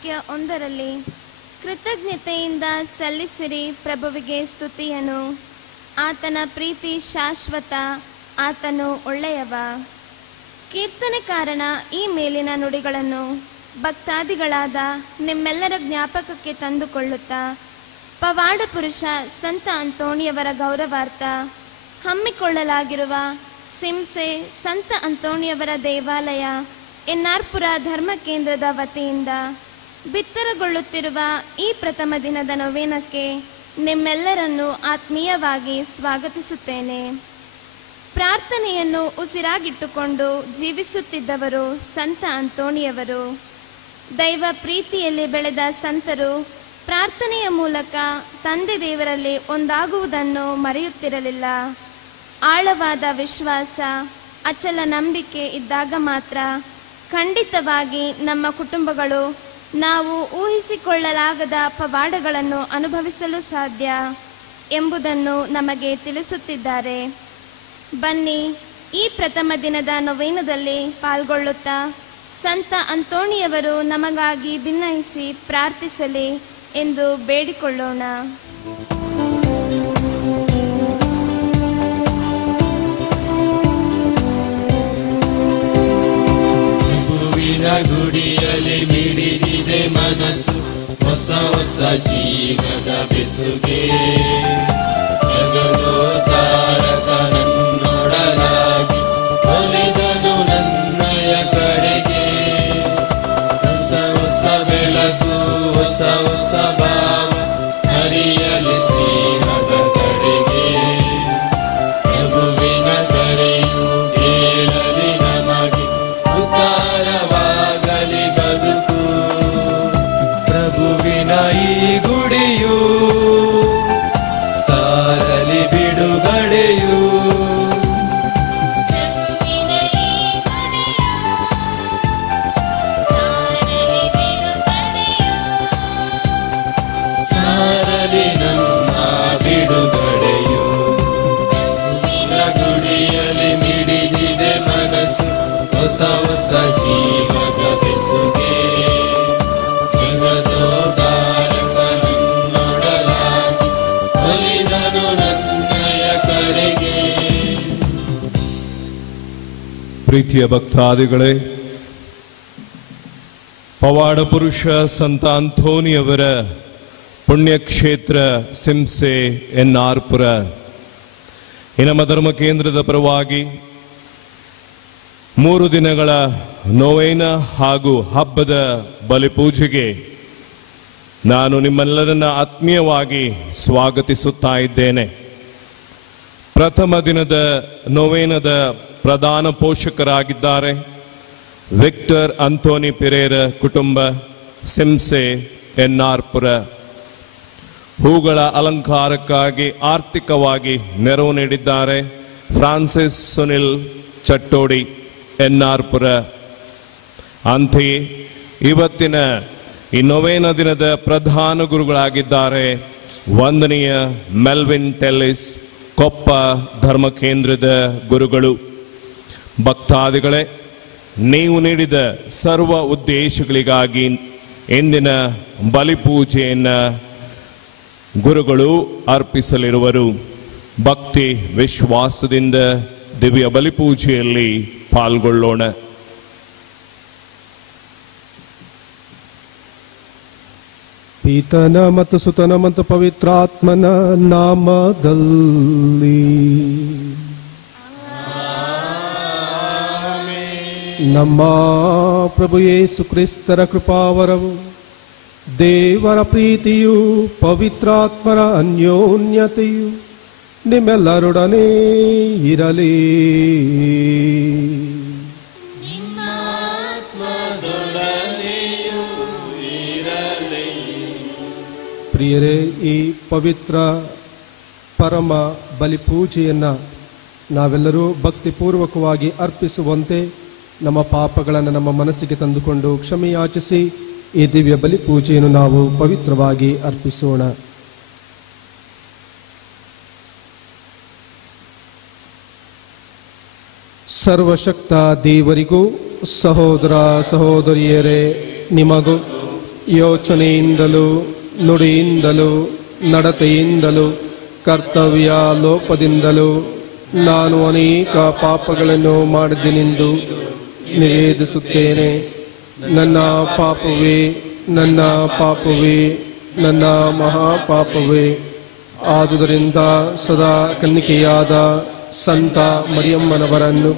ವಾಕ್ಯ 1 ಕೃತಜ್ಞತೆಯಿಂದ ಸಲ್ಲಿಸಿರಿ ಪ್ರಭುವಿಗೆ ಸ್ತುತಿಯನ್ನು, ಆತನ ಪ್ರೀತಿ ಶಾಶ್ವತ, ಆತನು ಒಳ್ಳೆಯವ. ಕೀರ್ತನೆಕಾರನ ಈ ಮೇಲಿನ ನುಡಿಗಳನ್ನು ಭಕ್ತಾದಿಗಳಾದ ನಿಮ್ಮೆಲ್ಲರ ಜ್ಞಾಪಕಕ್ಕೆ ತಂದುಕೊಳ್ಳುತ್ತಾ, ಪವಾಡ ಪುರುಷ ಸಂತ ಅಂತೋಣಿಯವರ ಗೌರವಾರ್ಥ ಹಮ್ಮಿಕೊಳ್ಳಲಾಗಿರುವ ಸಿಂಸೆ ಸಂತ ಅಂತೋಣಿಯವರ ದೇವಾಲಯ ಎನ್ನಾರ್ಪುರ ಧರ್ಮ ಕೇಂದ್ರದ ವತಿಯಿಂದ ಬಿತ್ತರಗೊಳ್ಳುತ್ತಿರುವ ಈ ಪ್ರಥಮ ದಿನದ ನೊವೇನಕ್ಕೆ ನಿಮ್ಮೆಲ್ಲರನ್ನು ಆತ್ಮೀಯವಾಗಿ ಸ್ವಾಗತಿಸುತ್ತೇನೆ. ಪ್ರಾರ್ಥನೆಯನ್ನು ಉಸಿರಾಗಿಟ್ಟುಕೊಂಡು ಜೀವಿಸುತ್ತಿದ್ದವರು ಸಂತ ಅಂತೋಣಿಯವರು. ದೈವ ಪ್ರೀತಿಯಲ್ಲಿ ಬೆಳೆದ ಸಂತರು ಪ್ರಾರ್ಥನೆಯ ಮೂಲಕ ತಂದೆ ದೇವರಲ್ಲಿ ಒಂದಾಗುವುದನ್ನು ಮರೆಯುತ್ತಿರಲಿಲ್ಲ. ಆಳವಾದ ವಿಶ್ವಾಸ, ಅಚಲ ನಂಬಿಕೆ ಇದ್ದಾಗ ಮಾತ್ರ ಖಂಡಿತವಾಗಿ ನಮ್ಮ ಕುಟುಂಬಗಳು ನಾವು ಊಹಿಸಿಕೊಳ್ಳಲಾಗದ ಪವಾಡಗಳನ್ನು ಅನುಭವಿಸಲು ಸಾಧ್ಯ ಎಂಬುದನ್ನು ನಮಗೆ ತಿಳಿಸುತ್ತಿದ್ದಾರೆ. ಬನ್ನಿ, ಈ ಪ್ರಥಮ ದಿನದ ನೊವೇನದಲ್ಲಿ ಪಾಲ್ಗೊಳ್ಳುತ್ತಾ ಸಂತ ಅಂತೋಣಿಯವರು ನಮಗಾಗಿ ಭಿನ್ನಯಿಸಿ ಪ್ರಾರ್ಥಿಸಲಿ ಎಂದು ಬೇಡಿಕೊಳ್ಳೋಣ. ಗುಡಿಯಲ್ಲಿ ಮಿಡಿದಿದೆ ಮನಸ್ಸು, ಹೊಸ ಹೊಸ ಜೀವದ ಬೆಸುಗೆ. ಜಗದೋದ್ಧಾರಕ ನನ್ನೊಡಲಾಗಿ ಒಲಿದನು ನನ್ನಯ ಕಡೆಗೆ. ಹೊಸ ಹೊಸ ಬೆಳಕು, ಹೊಸ ಹೊಸ ಭಾವ ಹರಿಯಲಿ ಸ್ನೇಹದ ಕಡೆಗೆ. ಪ್ರಭುವಿನ ಕರೆಯು ಕೇಳಲಿ ನಮಗೆ, ಉದ್ಧಾರವಾಗಲಿ ಬದುಕು. ಪ್ರಭುವಿನ ಈ ಗುಡಿಯು ಸಾರಲಿ ಬಿಡುಗಡೆಯು. ಸಾರಲಿ ನಮ್ಮ ಬಿಡುಗಡೆಯು. ಗುಡಿಯಲ್ಲಿ ಮಿಡಿದಿದೆ ಮನಸ್ಸು, ಹೊಸ ಹೊಸ ಜೀವದ ಬೆಸುಗೆ. ಜಗದೋದ್ಧಾರಕ ನನ್ನೊಡಲಾಗಿ ಒಲಿದನು ನನ್ನಯ ಕರೆಗೆ. ಪ್ರೀತಿಯ ಭಕ್ತಾದಿಗಳೇ, ಪವಾಡ ಪುರುಷ ಸಂತ ಅಂತೋಣಿಯವರ ಪುಣ್ಯಕ್ಷೇತ್ರ ಸಿಂಸೆ ಎನ್ನಾರ್ಪುರ ಈ ನಮ್ಮ ಧರ್ಮ ಕೇಂದ್ರದ ಪರವಾಗಿ 3 ದಿನಗಳ ನೊವೇನ ಹಾಗೂ ಹಬ್ಬದ ಬಲಿಪೂಜೆಗೆ ನಾನು ನಿಮ್ಮೆಲ್ಲರನ್ನ ಆತ್ಮೀಯವಾಗಿ ಸ್ವಾಗತಿಸುತ್ತಾ ಇದ್ದೇನೆ. ಪ್ರಥಮ ದಿನದ ನೊವೇನದ ಪ್ರಧಾನ ಪೋಷಕರಾಗಿದ್ದಾರೆ ವಿಕ್ಟರ್ ಅಂತೋನಿ ಪೆರೇರ ಕುಟುಂಬ, ಸಿಂಸೆ ಎನ್ನಾರ್ಪುರ. ಹೂಗಳ ಅಲಂಕಾರಕ್ಕಾಗಿ ಆರ್ಥಿಕವಾಗಿ ನೆರವು ನೀಡಿದ್ದಾರೆ ಫ್ರಾನ್ಸಿಸ್ ಸುನಿಲ್ ಚಟ್ಟೋಡಿ, ಎನ್ನಾರ್ಪುರ. ಅಂತೆಯೇ ಇವತ್ತಿನ ಈ ನೊವೇನ ದಿನದ ಪ್ರಧಾನ ಗುರುಗಳಾಗಿದ್ದಾರೆ ವಂದನೀಯ ಮೆಲ್ವಿನ್ ಟೆಲ್ಲಿಸ್, ಕೊಪ್ಪ ಧರ್ಮ ಕೇಂದ್ರದ ಗುರುಗಳು. ಭಕ್ತಾದಿಗಳೇ, ನೀವು ನೀಡಿದ ಸರ್ವ ಉದ್ದೇಶಗಳಿಗಾಗಿ ಇಂದಿನ ಬಲಿಪೂಜೆಯನ್ನು ಗುರುಗಳು ಅರ್ಪಿಸಲಿರುವರು. ಭಕ್ತಿ ವಿಶ್ವಾಸದಿಂದ ದಿವ್ಯ ಬಲಿಪೂಜೆಯಲ್ಲಿ ಪಾಲ್ಗೊಳ್ಳೋಣ. ಪಿತನ ಮತ್ತು ಸುತನ ಮತ್ತು ಪವಿತ್ರಾತ್ಮನ ನಾಮದಲ್ಲಿ ನಮ್ಮ ಪ್ರಭು ಯೇಸು ಕ್ರಿಸ್ತರ ಕೃಪಾವರವು, ದೇವರ ಪ್ರೀತಿಯು, ಪವಿತ್ರಾತ್ಮರ ಅನ್ಯೋನ್ಯತೆಯು ನಿಮ್ಮೆಲ್ಲರೊಡನೆ ಇರಲಿ. ಪ್ರಿಯರೇ, ಈ ಪವಿತ್ರ ಪರಮ ಬಲಿಪೂಜೆಯನ್ನು ನಾವೆಲ್ಲರೂ ಭಕ್ತಿಪೂರ್ವಕವಾಗಿ ಅರ್ಪಿಸುವಂತೆ ನಮ್ಮ ಪಾಪಗಳನ್ನು ನಮ್ಮ ಮನಸ್ಸಿಗೆ ತಂದುಕೊಂಡು ಕ್ಷಮೆಯಾಚಿಸಿ ಈ ದಿವ್ಯ ಬಲಿಪೂಜೆಯನ್ನು ನಾವು ಪವಿತ್ರವಾಗಿ ಅರ್ಪಿಸೋಣ. ಸರ್ವಶಕ್ತ ದೇವರಿಗೂ ಸಹೋದರ ಸಹೋದರಿಯರೇ ನಿಮಗೂ ಯೋಚನೆಯಿಂದಲೂ ನುಡಿಯಿಂದಲೂ ನಡತೆಯಿಂದಲೂ ಕರ್ತವ್ಯ ಲೋಪದಿಂದಲೂ ನಾನು ಅನೇಕ ಪಾಪಗಳನ್ನು ಮಾಡಿದ್ದೆನೆಂದು ನಿವೇದಿಸುತ್ತೇನೆ. ನನ್ನ ಪಾಪವೇ, ನನ್ನ ಪಾಪವೇ, ನನ್ನ ಮಹಾಪಾಪವೇ. ಆದುದರಿಂದ ಸದಾ ಕನ್ನಿಕೆಯಾದ ಸಂತ ಮರಿಯಮ್ಮನವರನ್ನು,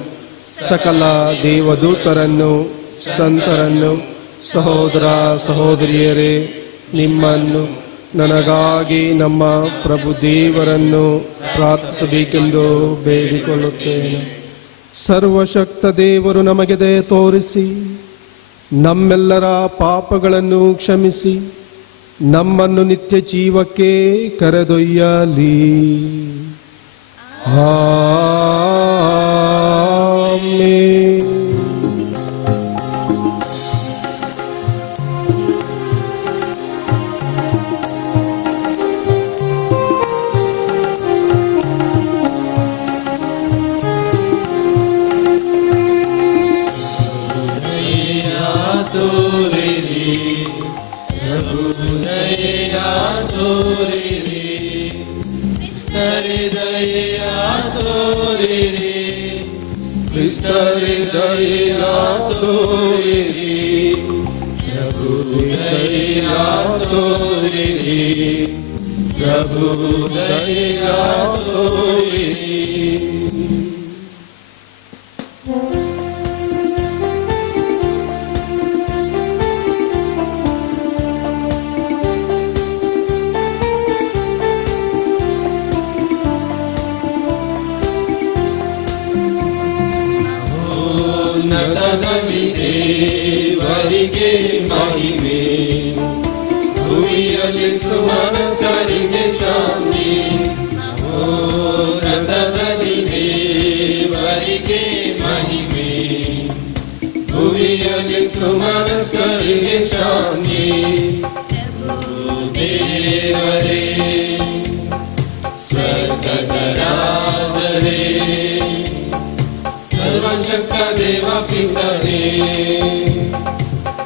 ಸಕಲ ದೇವದೂತರನ್ನು, ಸಂತರನ್ನು, ಸಹೋದರ ಸಹೋದರಿಯರೇ, ನಿಮ್ಮನ್ನು ನನಗಾಗಿ ನಮ್ಮ ಪ್ರಭು ದೇವರನ್ನು ಪ್ರಾರ್ಥಿಸಬೇಕೆಂದು ಬೇಡಿಕೊಳ್ಳುತ್ತೇನೆ. ಸರ್ವಶಕ್ತ ದೇವರು ನಮಗೆ ದಯೆ ತೋರಿಸಿ ನಮ್ಮೆಲ್ಲರ ಪಾಪಗಳನ್ನು ಕ್ಷಮಿಸಿ ನಮ್ಮನ್ನು ನಿತ್ಯ ಜೀವಕ್ಕೆ ಕರೆದೊಯ್ಯಲಿ. ಆಮೆನ್. ದೇವರಿಗೆ ಮಹಿಮೆ, ಭೂಮಿಯಲ್ಲಿ ಸುಮನಸ್ಕರಿಗೆ ಶಾಂತಿ. ಮಹೋನ್ನತದಲ್ಲಿ ದೇವರಿಗೆ ಮಹಿಮೆ, ಭೂಮಿಯಲ್ಲಿ ಸುಮನಸ್ಕರಿಗೆ ಶಾಂತಿ. ದೇವರೇ, ಸ್ವರ್ಗದ ರಾಜರೇ, ಸರ್ವಶಕ್ತ ದೇವ ಪಿತನೇ,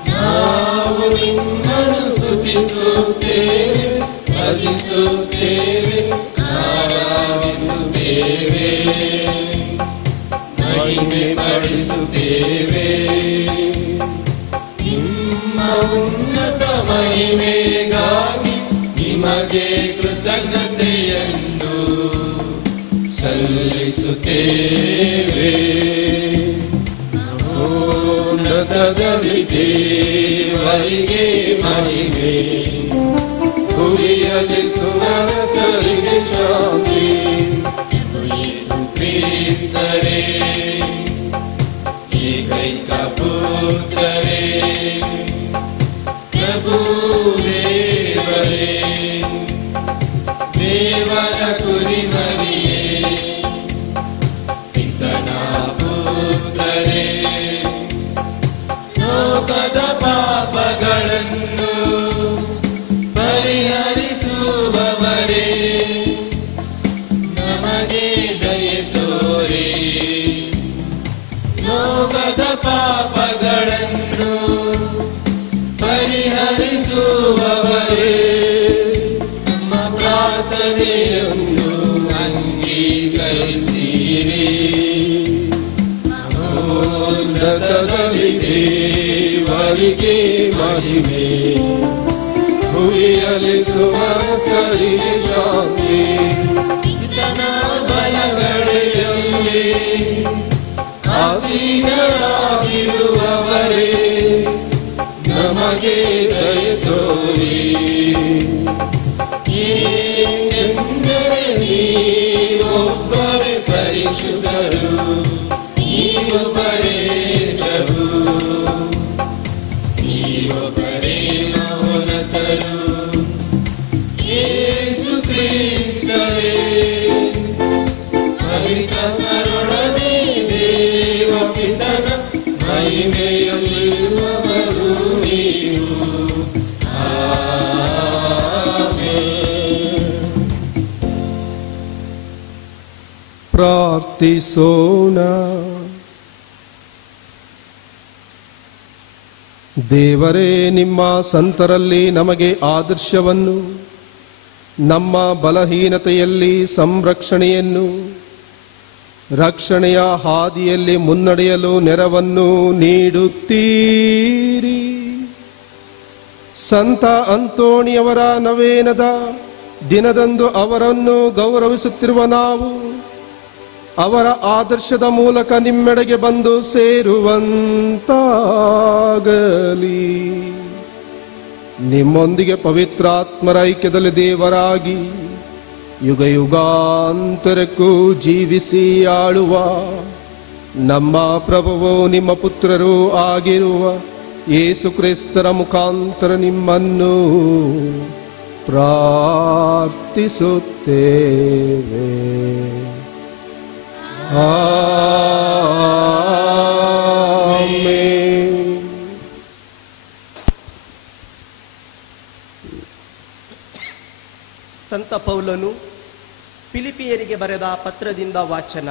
ನಾವು ನಿಮ್ಮನ್ನು ಸ್ತುತಿಸುತ್ತೇವೆ, ಭಜಿಸುತ್ತೇವೆ, ಆರಾಧಿಸುತ್ತೇವೆ, ಮಹಿಮೆ ಪಡಿಸುತ್ತೇವೆ. ನಿಮ್ಮ ಉನ್ನತ ಮಹಿಮೆಗಾಗಿ ನಿಮಗೆ ಕೃತಜ್ಞತೆಯನ್ನು ಸಲ್ಲಿಸುತ್ತೇವೆ. ಮಹೋನ್ನತದಲ್ಲಿ ದೇವರಿಗೆ ಮಹಿಮೆ, ಭೂಮಿಯಲ್ಲಿ ಸುಮನಸ್ಕರಿಗೆ ಶಾಂತಿ. ಕ್ರಿಸ್ತರೇ, ಏಕೈಕ ಪುತ್ರರೇ, ಪ್ರಭು ದೇವರೇ, ದೇವರ ಕುರಿಮರಿಯೇ, ಪಿತನ ಪುತ್ರರೇ, ಲೋಕದ ಪಾಪಗಳನ್ನು ಪರಿಹರಿಸುವವರೇ, ನಮಗೆ ದಯೆ ತೋರಿ. ಲೋಕದ ಪಾಪಗಳನ್ನು ಪರಿಹರಿಸುವವರೇ, ನಮ್ಮ ಪ್ರಾರ್ಥನೆಯನ್ನು ಅಂಗೀಕರಿಸಿರಿ. ಮಹೋನ್ನತದಲ್ಲಿ ದೇವರಿಗೆ ಮಹಿಮೆ, ಭೂಮಿಯಲ್ಲಿ ಸುಮನಸ್ಕರಿಗೆ ಶಾಂತಿ. ಪಿತನ ಬಲಗಡೆಯಲ್ಲಿ ಆಸೀನರಾಗಿರುವವರೇ, ನಮಗೆ ದಯೆ ತೋರಿ. ಏಕೆಂದರೆ ನೀವೊಬ್ಬರೇ ಪರಿಶುದ್ಧರು, ನೀವೊಬ್ಬರೇ ಪ್ರಭು, ನೀವೊಬ್ಬರೇ ಮಹೋನ್ನತರು. ಯೇಸು ಕ್ರಿಸ್ತರೇ, ಪವಿತ್ರರೊಡನೆ ದೇವ ಪಿತನ ಮಹಿಮೆಯಲ್ಲಿರುವವರು ನೀವು. ಪ್ರಾರ್ಥಿಸೋಣ. ದೇವರೇ, ನಿಮ್ಮ ಸಂತರಲ್ಲಿ ನಮಗೆ ಆದರ್ಶವನ್ನು, ನಮ್ಮ ಬಲಹೀನತೆಯಲ್ಲಿ ಸಂರಕ್ಷಣೆಯನ್ನು, ರಕ್ಷಣೆಯ ಹಾದಿಯಲ್ಲಿ ಮುನ್ನಡೆಯಲು ನೆರವನ್ನು ನೀಡುತ್ತೀರಿ. ಸಂತ ಅಂತೋಣಿಯವರ ನವೇನದ ದಿನದಂದು ಅವರನ್ನು ಗೌರವಿಸುತ್ತಿರುವ ನಾವು ಅವರ ಆದರ್ಶದ ಮೂಲಕ ನಿಮ್ಮೆಡೆಗೆ ಬಂದು ಸೇರುವಂತಾಗಲಿ. ನಿಮ್ಮೊಂದಿಗೆ ಪವಿತ್ರಾತ್ಮರ ಐಕ್ಯದಲ್ಲಿ ದೇವರಾಗಿ ಯುಗ ಯುಗಾಂತರಕ್ಕೂ ಜೀವಿಸಿ ಆಳುವ ನಮ್ಮ ಪ್ರಭುವು ನಿಮ್ಮ ಪುತ್ರರೂ ಆಗಿರುವ ಯೇಸು ಕ್ರಿಸ್ತರ ಮುಖಾಂತರ ನಿಮ್ಮನ್ನು ಪ್ರಾರ್ಥಿಸುತ್ತೇವೆ. ಆಮೆನ್. ಸಂತ ಪೌಲನು ಫಿಲಿಪಿಯರಿಗೆ ಬರೆದ ಪತ್ರದಿಂದ ವಾಚನ.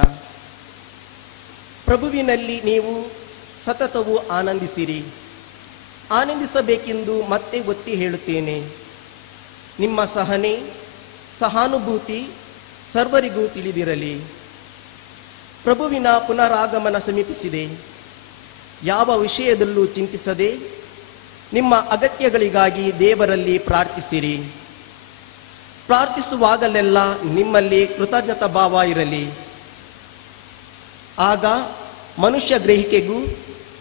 ಪ್ರಭುವಿನಲ್ಲಿ ನೀವು ಸತತವೂ ಆನಂದಿಸಿರಿ. ಆನಂದಿಸಬೇಕೆಂದು ಮತ್ತೆ ಒತ್ತಿ ಹೇಳುತ್ತೇನೆ. ನಿಮ್ಮ ಸಹನೆ ಸಹಾನುಭೂತಿ ಸರ್ವರಿಗೂ ತಿಳಿದಿರಲಿ. ಪ್ರಭುವಿನ ಪುನರಾಗಮನ ಸಮೀಪಿಸಿದೆ. ಯಾವ ವಿಷಯದಲ್ಲೂ ಚಿಂತಿಸದೆ ನಿಮ್ಮ ಅಗತ್ಯಗಳಿಗಾಗಿ ದೇವರಲ್ಲಿ ಪ್ರಾರ್ಥಿಸಿರಿ. ಪ್ರಾರ್ಥಿಸುವಾಗಲೆಲ್ಲ ನಿಮ್ಮಲ್ಲಿ ಕೃತಜ್ಞತಾ ಭಾವ ಇರಲಿ. ಆಗ ಮನುಷ್ಯ ಗ್ರಹಿಕೆಗೂ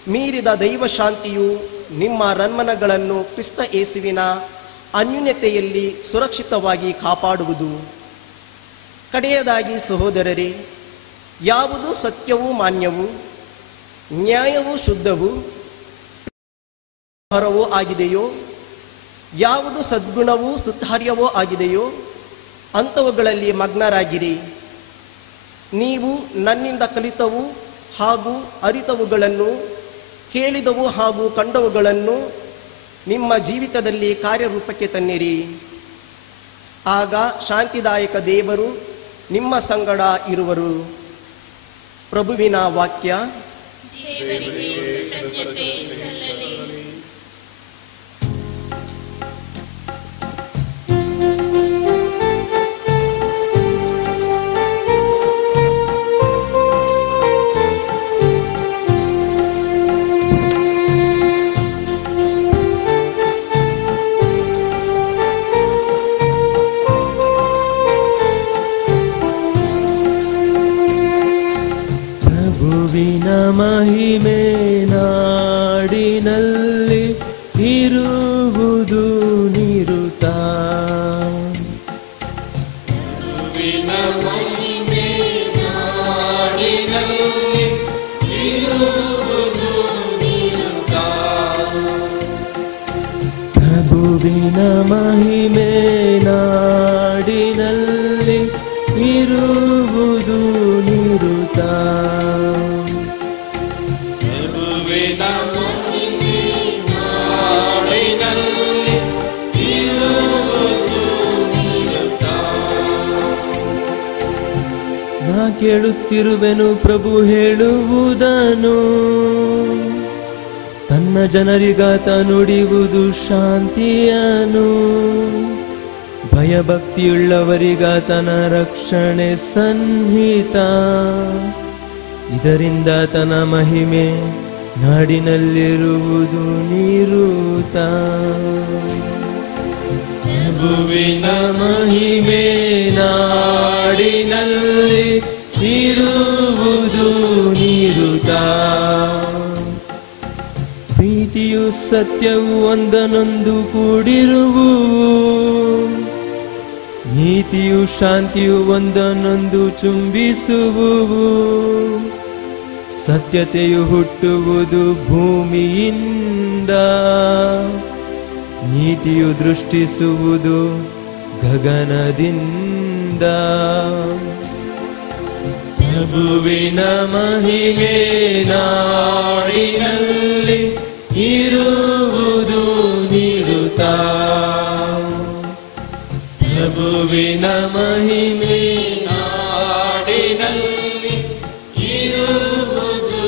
ಮೀರಿದ ದೈವ ಶಾಂತಿಯು ನಿಮ್ಮ ರನ್ಮನಗಳನ್ನು ಕ್ರಿಸ್ತ ಯೇಸುವಿನ ಅನ್ಯೋನ್ಯತೆಯಲ್ಲಿ ಸುರಕ್ಷಿತವಾಗಿ ಕಾಪಾಡುವುದು. ಕಡೆಯದಾಗಿ ಸಹೋದರರೇ, ಯಾವುದು ಸತ್ಯವೂ ಮಾನ್ಯವೂ ನ್ಯಾಯವೂ ಶುದ್ಧವೂ ಹೊರವೂ ಆಗಿದೆಯೋ, ಯಾವುದು ಸದ್ಗುಣವೂ ಸ್ತುತ್ಯಾರ್ಯವೋ ಆಗಿದೆಯೋ ಅಂಥವುಗಳಲ್ಲಿ ಮಗ್ನರಾಗಿರಿ. ನೀವು ನನ್ನಿಂದ ಕಲಿತವು ಹಾಗೂ ಅರಿತವುಗಳನ್ನು, ಕೇಳಿದವು ಹಾಗೂ ಕಂಡವುಗಳನ್ನು ನಿಮ್ಮ ಜೀವಿತದಲ್ಲಿ ಕಾರ್ಯರೂಪಕ್ಕೆ ತನ್ನಿರಿ. ಆಗ ಶಾಂತಿದಾಯಕ ದೇವರು ನಿಮ್ಮ ಸಂಗಡ ಇರುವರು. ಪ್ರಭುವಿನ ವಾಕ್ಯ. ದೇವರಿಗೆ ಕೃತಜ್ಞತೆ ಸಲ್ಲಲಿ. ಪ್ರಭುವಿನ ಮಹಿಮೆ ನಾಡಿನಲ್ಲಿ ಇರುವುದು ನಿರುತ. ಪ್ರಭುವಿನ ಮಹಿಮೆ ನಾಡಿನಲ್ಲಿ ಇರುವುದು ನಿರುತ. ಪ್ರಭುವಿನ ಮಹಿಮೆ ನಾಡಿನಲ್ಲಿ ಇರುವುದು ನಿರುತ. ಪ್ರಭುವಿನ ಮಹಿಮೆ ನಾಡಿನಲ್ಲಿ ಇರುವುದು ನಿರುತ. ನಾ ಕೇಳುತ್ತಿರುವೆನು ಪ್ರಭು ಹೇಳುವುದನು, ತನ್ನ ಜನರಿಗಾತ ನುಡಿಯುವುದು ಶಾಂತಿಯನು. ಭಯಭಕ್ತಿಯುಳ್ಳವರಿಗಾತನ ರಕ್ಷಣೆ ಸನ್ನಿಹಿತ. ಇದರಿಂದ ತನ ಮಹಿಮೆ ನಾಡಿನಲ್ಲಿರುವುದು ನಿರುತ. ಪ್ರಭುವಿನ ಮಹಿಮೆ ನಾಡಿನಲ್ಲಿ ಇರುವುದು ನಿರುತ. ಪ್ರೀತಿಯು ಸತ್ಯವು ಒಂದನೊಂದು ಕೂಡಿರುವು. ನೀತಿಯು ಶಾಂತಿಯು ಒಂದನೊಂದು ಚುಂಬಿಸುವು. ಸತ್ಯತೆಯು ಹುಟ್ಟುವುದು ಭೂಮಿಯಿಂದ, ನೀತಿಯು ದೃಷ್ಟಿಸುವುದು ಗಗನದಿಂದ. ಪ್ರಭುವಿನ ಮಹಿಮೆ ನಾಡಿನಲ್ಲಿ ಇರುವುದು ನಿರುತ. ಪ್ರಭುವಿನ ಮಹಿಮೆ ನಾಡಿನಲ್ಲಿ ಇರುವುದು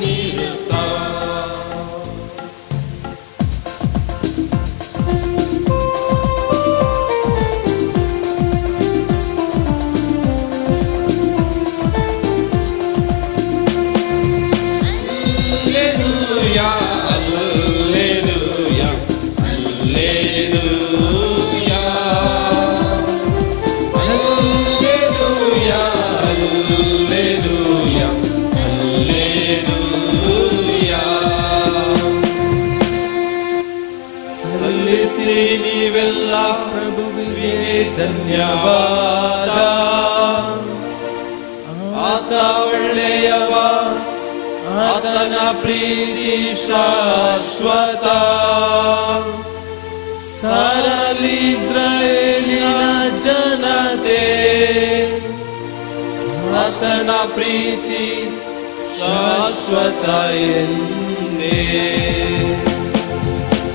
ನಿರುತ. ಆತನ ಪ್ರೀತಿ ಶಾಶ್ವತ. ಸಾರಲಿ ಇಸ್ರಾಯೇಲಿನ ಜನತೆ, ಆತನ ಪ್ರೀತಿ ಶಾಶ್ವತ ಎಂದೇ.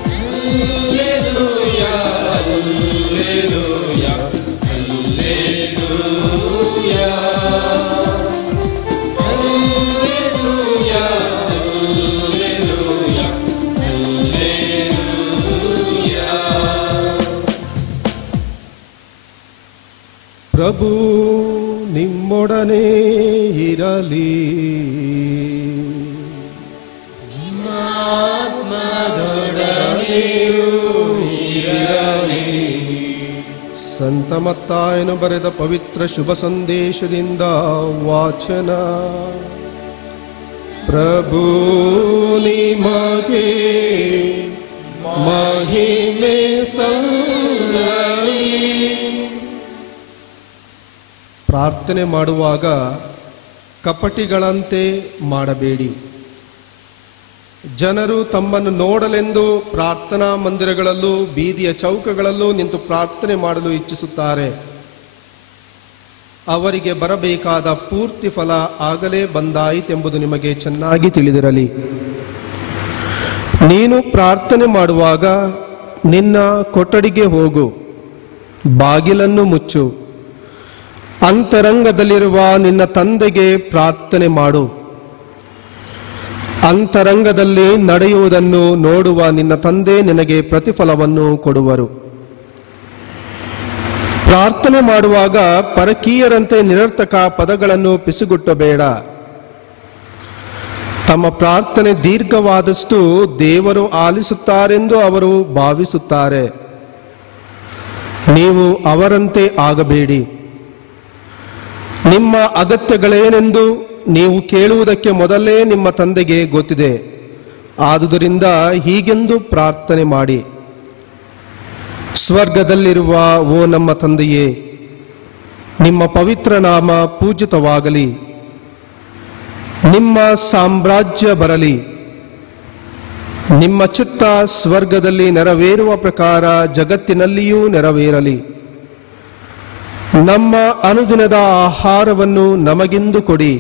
Hallelujah, hallelujah, hallelujah, hallelujah, hallelujah, hallelujah. ಪ್ರಭು ನಿಮ್ಮೊಡನೆ ಇರಲಿ. ಸಂತ ಮತ್ತಾಯನು ಬರೆದ ಪವಿತ್ರ ಶುಭ ಸಂದೇಶದಿಂದ ವಾಚನ. ಪ್ರಭು ನಿಮಗೆ ಮಹಿಮೆ ಸಲ್ಲಲಿ. ಪ್ರಾರ್ಥನೆ ಮಾಡುವಾಗ ಕಪಟಿಗಳಂತೆ ಮಾಡಬೇಡಿ. ಜನರು ತಮ್ಮನ್ನು ನೋಡಲೆಂದು ಪ್ರಾರ್ಥನಾ ಮಂದಿರಗಳಲ್ಲೂ ಬೀದಿಯ ಚೌಕಗಳಲ್ಲೂ ನಿಂತು ಪ್ರಾರ್ಥನೆ ಮಾಡಲು ಇಚ್ಛಿಸುತ್ತಾರೆ. ಅವರಿಗೆ ಬರಬೇಕಾದ ಪೂರ್ತಿ ಫಲ ಆಗಲೇ ಬಂದಾಯಿತೆಂಬುದು ನಿಮಗೆ ಚೆನ್ನಾಗಿ ತಿಳಿದಿರಲಿ. ನೀನು ಪ್ರಾರ್ಥನೆ ಮಾಡುವಾಗ ನಿನ್ನ ಕೊಠಡಿಗೆ ಹೋಗು, ಬಾಗಿಲನ್ನು ಮುಚ್ಚು, ಅಂತರಂಗದಲ್ಲಿರುವ ನಿನ್ನ ತಂದೆಗೆ ಪ್ರಾರ್ಥನೆ ಮಾಡು. ಅಂತರಂಗದಲ್ಲಿ ನಡೆಯುವುದನ್ನು ನೋಡುವ ನಿನ್ನ ತಂದೆ ನಿನಗೆ ಪ್ರತಿಫಲವನ್ನು ಕೊಡುವರು. ಪ್ರಾರ್ಥನೆ ಮಾಡುವಾಗ ಪರಕೀಯರಂತೆ ನಿರರ್ಥಕ ಪದಗಳನ್ನು ಪಿಸುಗುಟ್ಟಬೇಡ. ತಮ್ಮ ಪ್ರಾರ್ಥನೆ ದೀರ್ಘವಾದಷ್ಟು ದೇವರು ಆಲಿಸುತ್ತಾರೆಂದು ಅವರು ಭಾವಿಸುತ್ತಾರೆ. ನೀವು ಅವರಂತೆ ಆಗಬೇಡಿ. ನಿಮ್ಮ ಅಗತ್ಯಗಳೇನೆಂದು ನೀವು ಕೇಳುವುದಕ್ಕೆ ಮೊದಲೇ ನಿಮ್ಮ ತಂದೆಗೆ ಗೊತ್ತಿದೆ. ಆದುದರಿಂದ ಹೀಗೆಂದು ಪ್ರಾರ್ಥನೆ ಮಾಡಿ: ಸ್ವರ್ಗದಲ್ಲಿರುವ ಓ ನಮ್ಮ ತಂದೆಯೇ, ನಿಮ್ಮ ಪವಿತ್ರ ನಾಮ ಪೂಜಿತವಾಗಲಿ. ನಿಮ್ಮ ಸಾಮ್ರಾಜ್ಯ ಬರಲಿ. ನಿಮ್ಮ ಚಿತ್ತ ಸ್ವರ್ಗದಲ್ಲಿ ನೆರವೇರುವ ಪ್ರಕಾರ ಜಗತ್ತಿನಲ್ಲಿಯೂ ನೆರವೇರಲಿ. ನಮ್ಮ ಅನುದಿನದ ಆಹಾರವನ್ನು ನಮಗಿಂದು ಕೊಡಿ.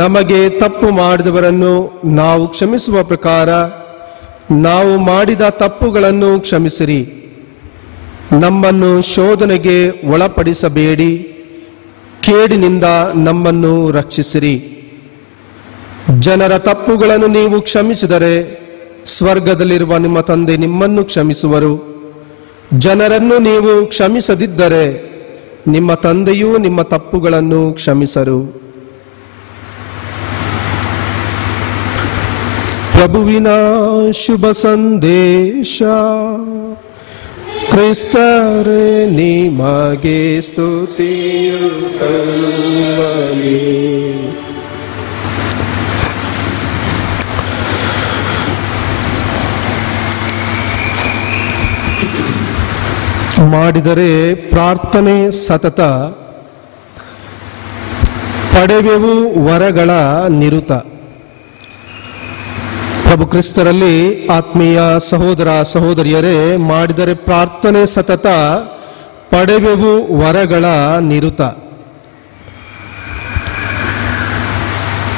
ನಮಗೆ ತಪ್ಪು ಮಾಡಿದವರನ್ನು ನಾವು ಕ್ಷಮಿಸುವ ಪ್ರಕಾರ ನಾವು ಮಾಡಿದ ತಪ್ಪುಗಳನ್ನು ಕ್ಷಮಿಸಿರಿ. ನಮ್ಮನ್ನು ಶೋಧನೆಗೆ ಒಳಪಡಿಸಬೇಡಿ, ಕೇಡಿನಿಂದ ನಮ್ಮನ್ನು ರಕ್ಷಿಸಿರಿ. ಜನರ ತಪ್ಪುಗಳನ್ನು ನೀವು ಕ್ಷಮಿಸಿದರೆ ಸ್ವರ್ಗದಲ್ಲಿರುವ ನಿಮ್ಮ ತಂದೆ ನಿಮ್ಮನ್ನು ಕ್ಷಮಿಸುವರು. ಜನರನ್ನು ನೀವು ಕ್ಷಮಿಸದಿದ್ದರೆ ನಿಮ್ಮ ತಂದೆಯೂ ನಿಮ್ಮ ತಪ್ಪುಗಳನ್ನು ಕ್ಷಮಿಸರು. ಪ್ರಭುವಿನ ಶುಭ ಸಂದೇಶ. ಕ್ರಿಸ್ತರೇ ನಿಮಗೆ ಸ್ತುತಿಯು ಸಲ್ಲಲಿ. ಮಾಡಿದರೆ ಪ್ರಾರ್ಥನೆ ಸತತ, ಪಡೆವೆವು ವರಗಳ ನಿರುತ. ಪ್ರಭು ಕ್ರಿಸ್ತರಲ್ಲಿ ಆತ್ಮೀಯ ಸಹೋದರ ಸಹೋದರಿಯರೇ, ಮಾಡಿದರೆ ಪ್ರಾರ್ಥನೆ ಸತತ, ಪಡೆವೆವು ವರಗಳ ನಿರುತ.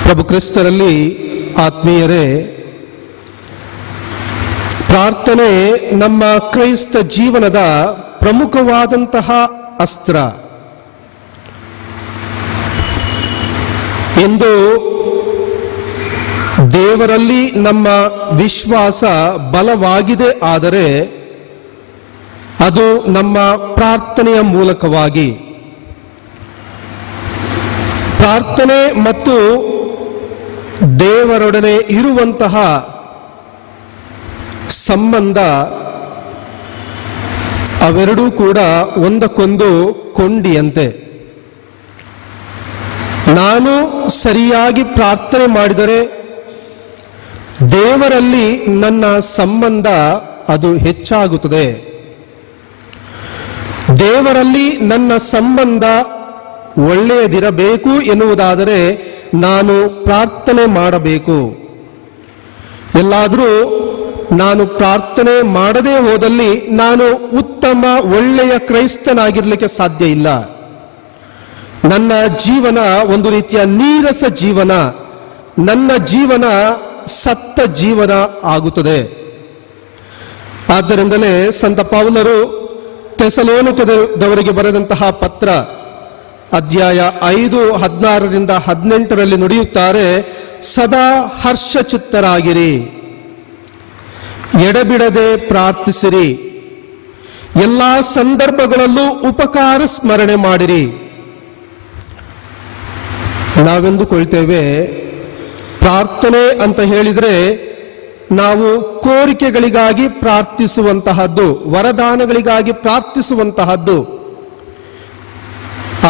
ಪ್ರಭು ಕ್ರಿಸ್ತರಲ್ಲಿ ಆತ್ಮೀಯರೇ, ಪ್ರಾರ್ಥನೆ ನಮ್ಮ ಕ್ರೈಸ್ತ ಜೀವನದ ಪ್ರಮುಖವಾದಂತಹ ಅಸ್ತ್ರ ಎಂದು ದೇವರಲ್ಲಿ ನಮ್ಮ ವಿಶ್ವಾಸ ಬಲವಾಗಿದೆ. ಆದರೆ ಅದು ನಮ್ಮ ಪ್ರಾರ್ಥನೆಯ ಮೂಲಕವಾಗಿ. ಪ್ರಾರ್ಥನೆ ಮತ್ತು ದೇವರೊಡನೆ ಇರುವಂತಹ ಸಂಬಂಧ ಅವೆರಡೂ ಕೂಡ ಒಂದಕ್ಕೊಂದು ಕೊಂಡಿಯಂತೆ. ನಾನು ಸರಿಯಾಗಿ ಪ್ರಾರ್ಥನೆ ಮಾಡಿದರೆ ದೇವರಲ್ಲಿ ನನ್ನ ಸಂಬಂಧ ಅದು ಹೆಚ್ಚಾಗುತ್ತದೆ. ದೇವರಲ್ಲಿ ನನ್ನ ಸಂಬಂಧ ಒಳ್ಳೆಯದಿರಬೇಕು ಎನ್ನುವುದಾದರೆ ನಾನು ಪ್ರಾರ್ಥನೆ ಮಾಡಬೇಕು. ಎಲ್ಲಾದರೂ ನಾನು ಪ್ರಾರ್ಥನೆ ಮಾಡದೇ ಹೋದಲ್ಲಿ ನಾನು ಉತ್ತಮ ಒಳ್ಳೆಯ ಕ್ರೈಸ್ತನಾಗಿರ್ಲಿಕ್ಕೆ ಸಾಧ್ಯ ಇಲ್ಲ. ನನ್ನ ಜೀವನ ಒಂದು ರೀತಿಯ ನೀರಸ ಜೀವನ, ನನ್ನ ಜೀವನ ಸತ್ತ ಜೀವನ ಆಗುತ್ತದೆ. ಆದ್ದರಿಂದಲೇ ಸಂತ ಪೌಲರು ಥೆಸಲೋನಿಕದವರಿಗೆ ಬರೆದಂತಹ ಪತ್ರ ಅಧ್ಯಾಯ 5:16-18 ನುಡಿಯುತ್ತಾರೆ, ಸದಾ ಹರ್ಷಚಿತ್ತರಾಗಿರಿ, ಎಡೆಬಿಡದೆ ಪ್ರಾರ್ಥಿಸಿರಿ, ಎಲ್ಲ ಸಂದರ್ಭಗಳಲ್ಲೂ ಉಪಕಾರ ಸ್ಮರಣೆ ಮಾಡಿರಿ. ನಾವೆಂದುಕೊಳ್ತೇವೆ ಪ್ರಾರ್ಥನೆ ಅಂತ ಹೇಳಿದರೆ ನಾವು ಕೋರಿಕೆಗಳಿಗಾಗಿ ಪ್ರಾರ್ಥಿಸುವಂತಹದ್ದು, ವರದಾನಗಳಿಗಾಗಿ ಪ್ರಾರ್ಥಿಸುವಂತಹದ್ದು.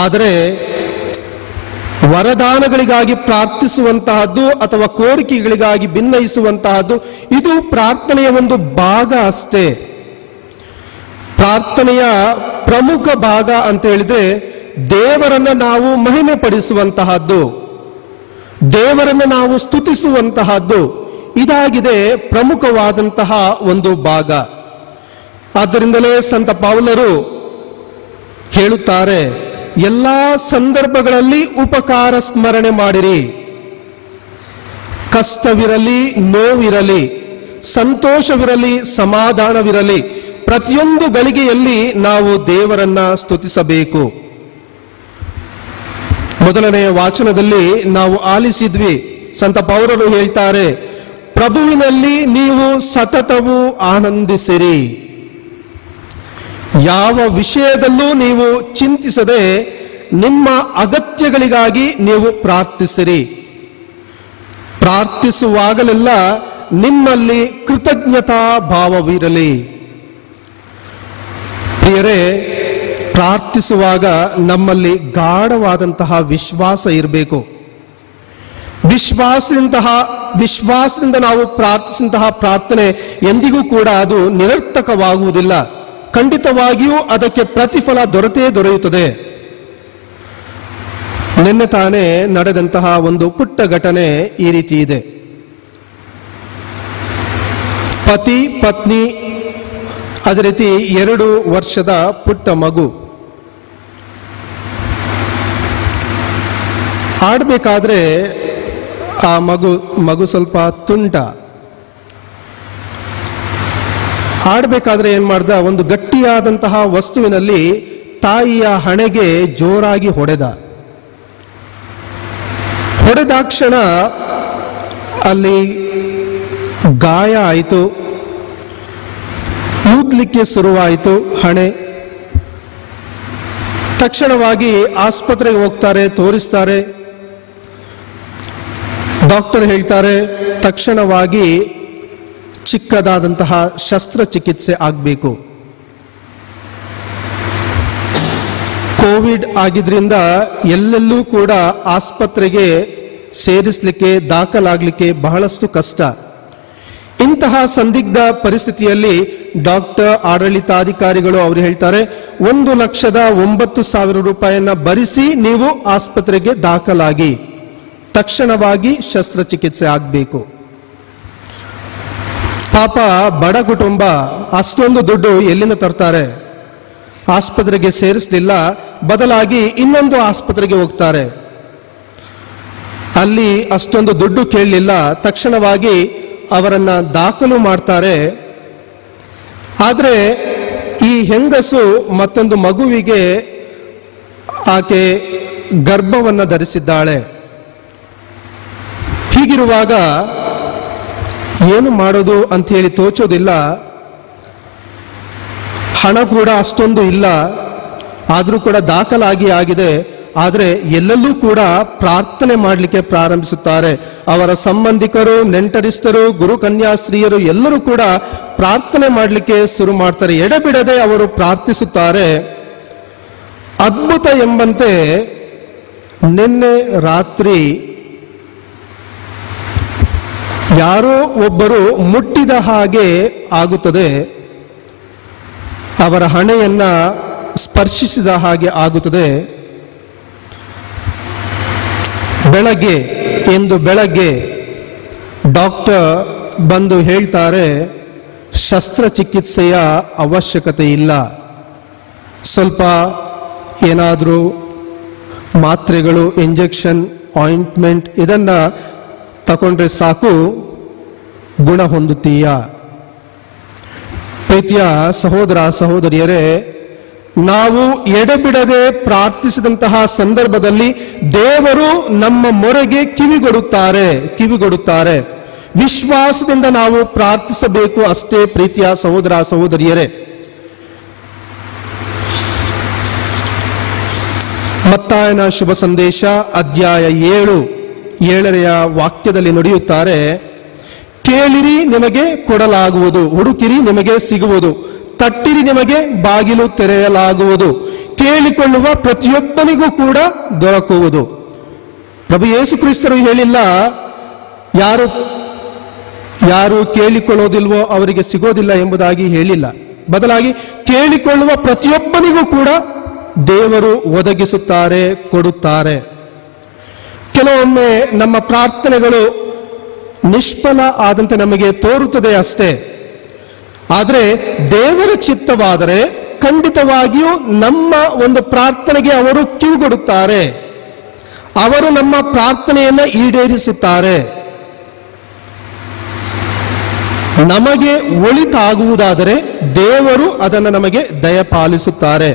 ಆದರೆ ವರದಾನಗಳಿಗಾಗಿ ಪ್ರಾರ್ಥಿಸುವಂತಹದ್ದು ಅಥವಾ ಕೋರಿಕೆಗಳಿಗಾಗಿ ಭಿನ್ನಯಿಸುವಂತಹದ್ದು ಇದು ಪ್ರಾರ್ಥನೆಯ ಒಂದು ಭಾಗ ಅಷ್ಟೇ. ಪ್ರಾರ್ಥನೆಯ ಪ್ರಮುಖ ಭಾಗ ಅಂತ ಹೇಳಿದ್ರೆ ದೇವರನ್ನ ನಾವು ಮಹಿಮೆ ಪಡಿಸುವಂತಹದ್ದು, ದೇವರನ್ನ ನಾವು ಸ್ತುತಿಸುವಂತಹದ್ದು, ಇದಾಗಿದೆ ಪ್ರಮುಖವಾದಂತಹ ಒಂದು ಭಾಗ. ಆದ್ದರಿಂದಲೇ ಸಂತ ಪೌಲರು ಹೇಳುತ್ತಾರೆ, ಎಲ್ಲ ಸಂದರ್ಭಗಳಲ್ಲಿ ಉಪಕಾರ ಸ್ಮರಣೆ ಮಾಡಿರಿ. ಕಷ್ಟವಿರಲಿ, ನೋವಿರಲಿ, ಸಂತೋಷವಿರಲಿ, ಸಮಾಧಾನವಿರಲಿ, ಪ್ರತಿಯೊಂದು ಗಳಿಗೆಯಲ್ಲಿ ನಾವು ದೇವರನ್ನ ಸ್ತುತಿಸಬೇಕು. ಮೊದಲನೆಯ ವಾಚನದಲ್ಲಿ ನಾವು ಆಲಿಸಿದ್ವಿ, ಸಂತ ಪೌಲರು ಹೇಳ್ತಾರೆ, ಪ್ರಭುವಿನಲ್ಲಿ ನೀವು ಸತತವೂ ಆನಂದಿಸಿರಿ. ಯಾವ ವಿಷಯದಲ್ಲೂ ನೀವು ಚಿಂತಿಸದೆ ನಿಮ್ಮ ಅಗತ್ಯಗಳಿಗಾಗಿ ನೀವು ಪ್ರಾರ್ಥಿಸಿರಿ. ಪ್ರಾರ್ಥಿಸುವಾಗಲೆಲ್ಲ ನಿಮ್ಮಲ್ಲಿ ಕೃತಜ್ಞತಾ ಭಾವವಿರಲಿ. ಪ್ರಿಯರೇ, ಪ್ರಾರ್ಥಿಸುವಾಗ ನಮ್ಮಲ್ಲಿ ಗಾಢವಾದಂತಹ ವಿಶ್ವಾಸ ಇರಬೇಕು. ವಿಶ್ವಾಸದಿಂದ ನಾವು ಪ್ರಾರ್ಥಿಸಿದಂತಹ ಪ್ರಾರ್ಥನೆ ಎಂದಿಗೂ ಕೂಡ ಅದು ನಿರರ್ಥಕವಾಗುವುದಿಲ್ಲ. ಖಂಡಿತವಾಗಿಯೂ ಅದಕ್ಕೆ ಪ್ರತಿಫಲ ದೊರೆಯುತ್ತದೆ. ನಿನ್ನೆ ತಾನೇ ನಡೆದಂತಹ ಒಂದು ಪುಟ್ಟ ಘಟನೆ ಈ ರೀತಿ ಇದೆ. ಪತಿ ಪತ್ನಿ, ಅದೇ ರೀತಿ 2 ವರ್ಷದ ಪುಟ್ಟ ಮಗು ಆಡಬೇಕಾದ್ರೆ ಆ ಮಗು ಸ್ವಲ್ಪ ತುಂಟ. ಆಡಬೇಕಾದ್ರೆ ಏನ್ ಮಾಡ್ದ, ಒಂದು ಗಟ್ಟಿಯಾದಂತಹ ವಸ್ತುವಿನಲ್ಲಿ ತಾಯಿಯ ಹಣೆಗೆ ಜೋರಾಗಿ ಹೊಡೆದಾಕ್ಷಣ ಅಲ್ಲಿ ಗಾಯ ಆಯಿತು, ಊದ್ಲಿಕ್ಕೆ ಶುರುವಾಯಿತು ಹಣೆ. ತಕ್ಷಣವಾಗಿ ಆಸ್ಪತ್ರೆಗೆ ಹೋಗ್ತಾರೆ, ತೋರಿಸ್ತಾರೆ. ಡಾಕ್ಟರ್ ಹೇಳ್ತಾರೆ ತಕ್ಷಣವಾಗಿ ಚಿಕ್ಕದಾದಂತಹ ಶಸ್ತ್ರಚಿಕಿತ್ಸೆ ಆಗಬೇಕು. ಕೋವಿಡ್ ಆಗಿದ್ರಿಂದ ಎಲ್ಲೆಲ್ಲೂ ಕೂಡ ಆಸ್ಪತ್ರೆಗೆ ಸೇರಿಸಲಿಕ್ಕೆ, ದಾಖಲಾಗಲಿಕ್ಕೆ ಬಹಳಷ್ಟು ಕಷ್ಟ. ಇಂತಹ ಸಂದಿಗ್ಧ ಪರಿಸ್ಥಿತಿಯಲ್ಲಿ ಡಾಕ್ಟರ್, ಆಡಳಿತಾಧಿಕಾರಿಗಳು ಅವರು ಹೇಳ್ತಾರೆ, 1,09,000 ರೂಪಾಯಿಯನ್ನ ಭರಿಸಿ ನೀವು ಆಸ್ಪತ್ರೆಗೆ ದಾಖಲಾಗಿ, ತಕ್ಷಣವಾಗಿ ಶಸ್ತ್ರಚಿಕಿತ್ಸೆ ಆಗಬೇಕು. ಪಾಪ ಬಡ ಕುಟುಂಬ, ಅಷ್ಟೊಂದು ದುಡ್ಡು ಎಲ್ಲಿಂದ ತರ್ತಾರೆ? ಆಸ್ಪತ್ರೆಗೆ ಸೇರಿಸಲಿಲ್ಲ, ಬದಲಾಗಿ ಇನ್ನೊಂದು ಆಸ್ಪತ್ರೆಗೆ ಹೋಗ್ತಾರೆ. ಅಲ್ಲಿ ಅಷ್ಟೊಂದು ದುಡ್ಡು ಕೇಳಲಿಲ್ಲ, ತಕ್ಷಣವಾಗಿ ಅವರನ್ನ ದಾಖಲು ಮಾಡ್ತಾರೆ. ಆದರೆ ಈ ಹೆಂಗಸು ಮತ್ತೊಂದು ಮಗುವಿಗೆ ಆಕೆ ಗರ್ಭವನ್ನು ಧರಿಸಿದ್ದಾಳೆ. ಹೀಗಿರುವಾಗ ಏನು ಮಾಡೋದು ಅಂತ ಹೇಳಿ ತೋಚೋದಿಲ್ಲ. ಹಣ ಕೂಡ ಅಷ್ಟೊಂದು ಇಲ್ಲ, ಆದರೂ ಕೂಡ ದಾಖಲಾಗಿ ಆಗಿದೆ. ಆದರೆ ಎಲ್ಲೆಲ್ಲೂ ಕೂಡ ಪ್ರಾರ್ಥನೆ ಮಾಡಲಿಕ್ಕೆ ಪ್ರಾರಂಭಿಸುತ್ತಾರೆ. ಅವರ ಸಂಬಂಧಿಕರು, ನೆಂಟರಿಸ್ಥರು, ಗುರು ಕನ್ಯಾಸ್ತ್ರೀಯರು ಎಲ್ಲರೂ ಕೂಡ ಪ್ರಾರ್ಥನೆ ಮಾಡಲಿಕ್ಕೆ ಶುರು ಮಾಡ್ತಾರೆ. ಎಡೆಬಿಡದೆ ಅವರು ಪ್ರಾರ್ಥಿಸುತ್ತಾರೆ. ಅದ್ಭುತ ಎಂಬಂತೆ ನಿನ್ನೆ ರಾತ್ರಿ ಯಾರೋ ಒಬ್ಬರು ಮುಟ್ಟಿದ ಹಾಗೆ ಆಗುತ್ತದೆ, ಅವರ ಹಣೆಯನ್ನ ಸ್ಪರ್ಶಿಸಿದ ಹಾಗೆ ಆಗುತ್ತದೆ. ಬೆಳಗ್ಗೆ ಡಾಕ್ಟರ್ ಬಂದು ಹೇಳ್ತಾರೆ, ಶಸ್ತ್ರಚಿಕಿತ್ಸೆಯ ಅವಶ್ಯಕತೆ ಇಲ್ಲ, ಸ್ವಲ್ಪ ಏನಾದರೂ ಮಾತ್ರೆಗಳು, ಇಂಜೆಕ್ಷನ್, ಆಯಿಂಟ್ಮೆಂಟ್ ಇದನ್ನು ತಗೊಂಡ್ರೆ ಸಾಕು, ಗುಣ ಹೊಂದುತ್ತೀಯ. ಪ್ರೀತಿಯ ಸಹೋದರ ಸಹೋದರಿಯರೇ, ನಾವು ಎಡೆಬಿಡದೆ ಪ್ರಾರ್ಥಿಸಿದಂತಹ ಸಂದರ್ಭದಲ್ಲಿ ದೇವರು ನಮ್ಮ ಮೊರೆಗೆ ಕಿವಿಗೊಡುತ್ತಾರೆ. ವಿಶ್ವಾಸದಿಂದ ನಾವು ಪ್ರಾರ್ಥಿಸಬೇಕು ಅಷ್ಟೇ. ಪ್ರೀತಿಯ ಸಹೋದರ ಸಹೋದರಿಯರೇ, ಮತ್ತಾಯನ ಶುಭ ಸಂದೇಶ ಅಧ್ಯಾಯ 7ರ ವಾಕ್ಯದಲ್ಲಿ ನುಡಿಯುತ್ತಾರೆ, ಕೇಳಿರಿ ನಿಮಗೆ ಕೊಡಲಾಗುವುದು, ಹುಡುಕಿರಿ ನಿಮಗೆ ಸಿಗುವುದು, ತಟ್ಟಿರಿ ನಿಮಗೆ ಬಾಗಿಲು ತೆರೆಯಲಾಗುವುದು, ಕೇಳಿಕೊಳ್ಳುವ ಪ್ರತಿಯೊಬ್ಬನಿಗೂ ಕೂಡ ದೊರಕುವುದು. ಪ್ರಭು ಯೇಸು ಕ್ರಿಸ್ತರು ಹೇಳಿಲ್ಲ, ಯಾರು ಕೇಳಿಕೊಳ್ಳೋದಿಲ್ವೋ ಅವರಿಗೆ ಸಿಗೋದಿಲ್ಲ ಎಂಬುದಾಗಿ ಹೇಳಿಲ್ಲ. ಬದಲಾಗಿ ಕೇಳಿಕೊಳ್ಳುವ ಪ್ರತಿಯೊಬ್ಬನಿಗೂ ಕೂಡ ದೇವರು ಒದಗಿಸುತ್ತಾರೆ, ಕೊಡುತ್ತಾರೆ. ಕೆಲವೊಮ್ಮೆ ನಮ್ಮ ಪ್ರಾರ್ಥನೆಗಳು ನಿಷ್ಫಲ ಆದಂತೆ ನಮಗೆ ತೋರುತ್ತದೆ ಅಷ್ಟೇ. ಆದರೆ ದೇವರ ಚಿತ್ತವಾದರೆ ಖಂಡಿತವಾಗಿಯೂ ನಮ್ಮ ಒಂದು ಪ್ರಾರ್ಥನೆಗೆ ಅವರು ಕಿವಿಗೊಡುತ್ತಾರೆ, ಅವರು ನಮ್ಮ ಪ್ರಾರ್ಥನೆಯನ್ನು ಈಡೇರಿಸುತ್ತಾರೆ. ನಮಗೆ ಒಳಿತಾಗುವುದಾದರೆ ದೇವರು ಅದನ್ನು ನಮಗೆ ದಯಪಾಲಿಸುತ್ತಾರೆ.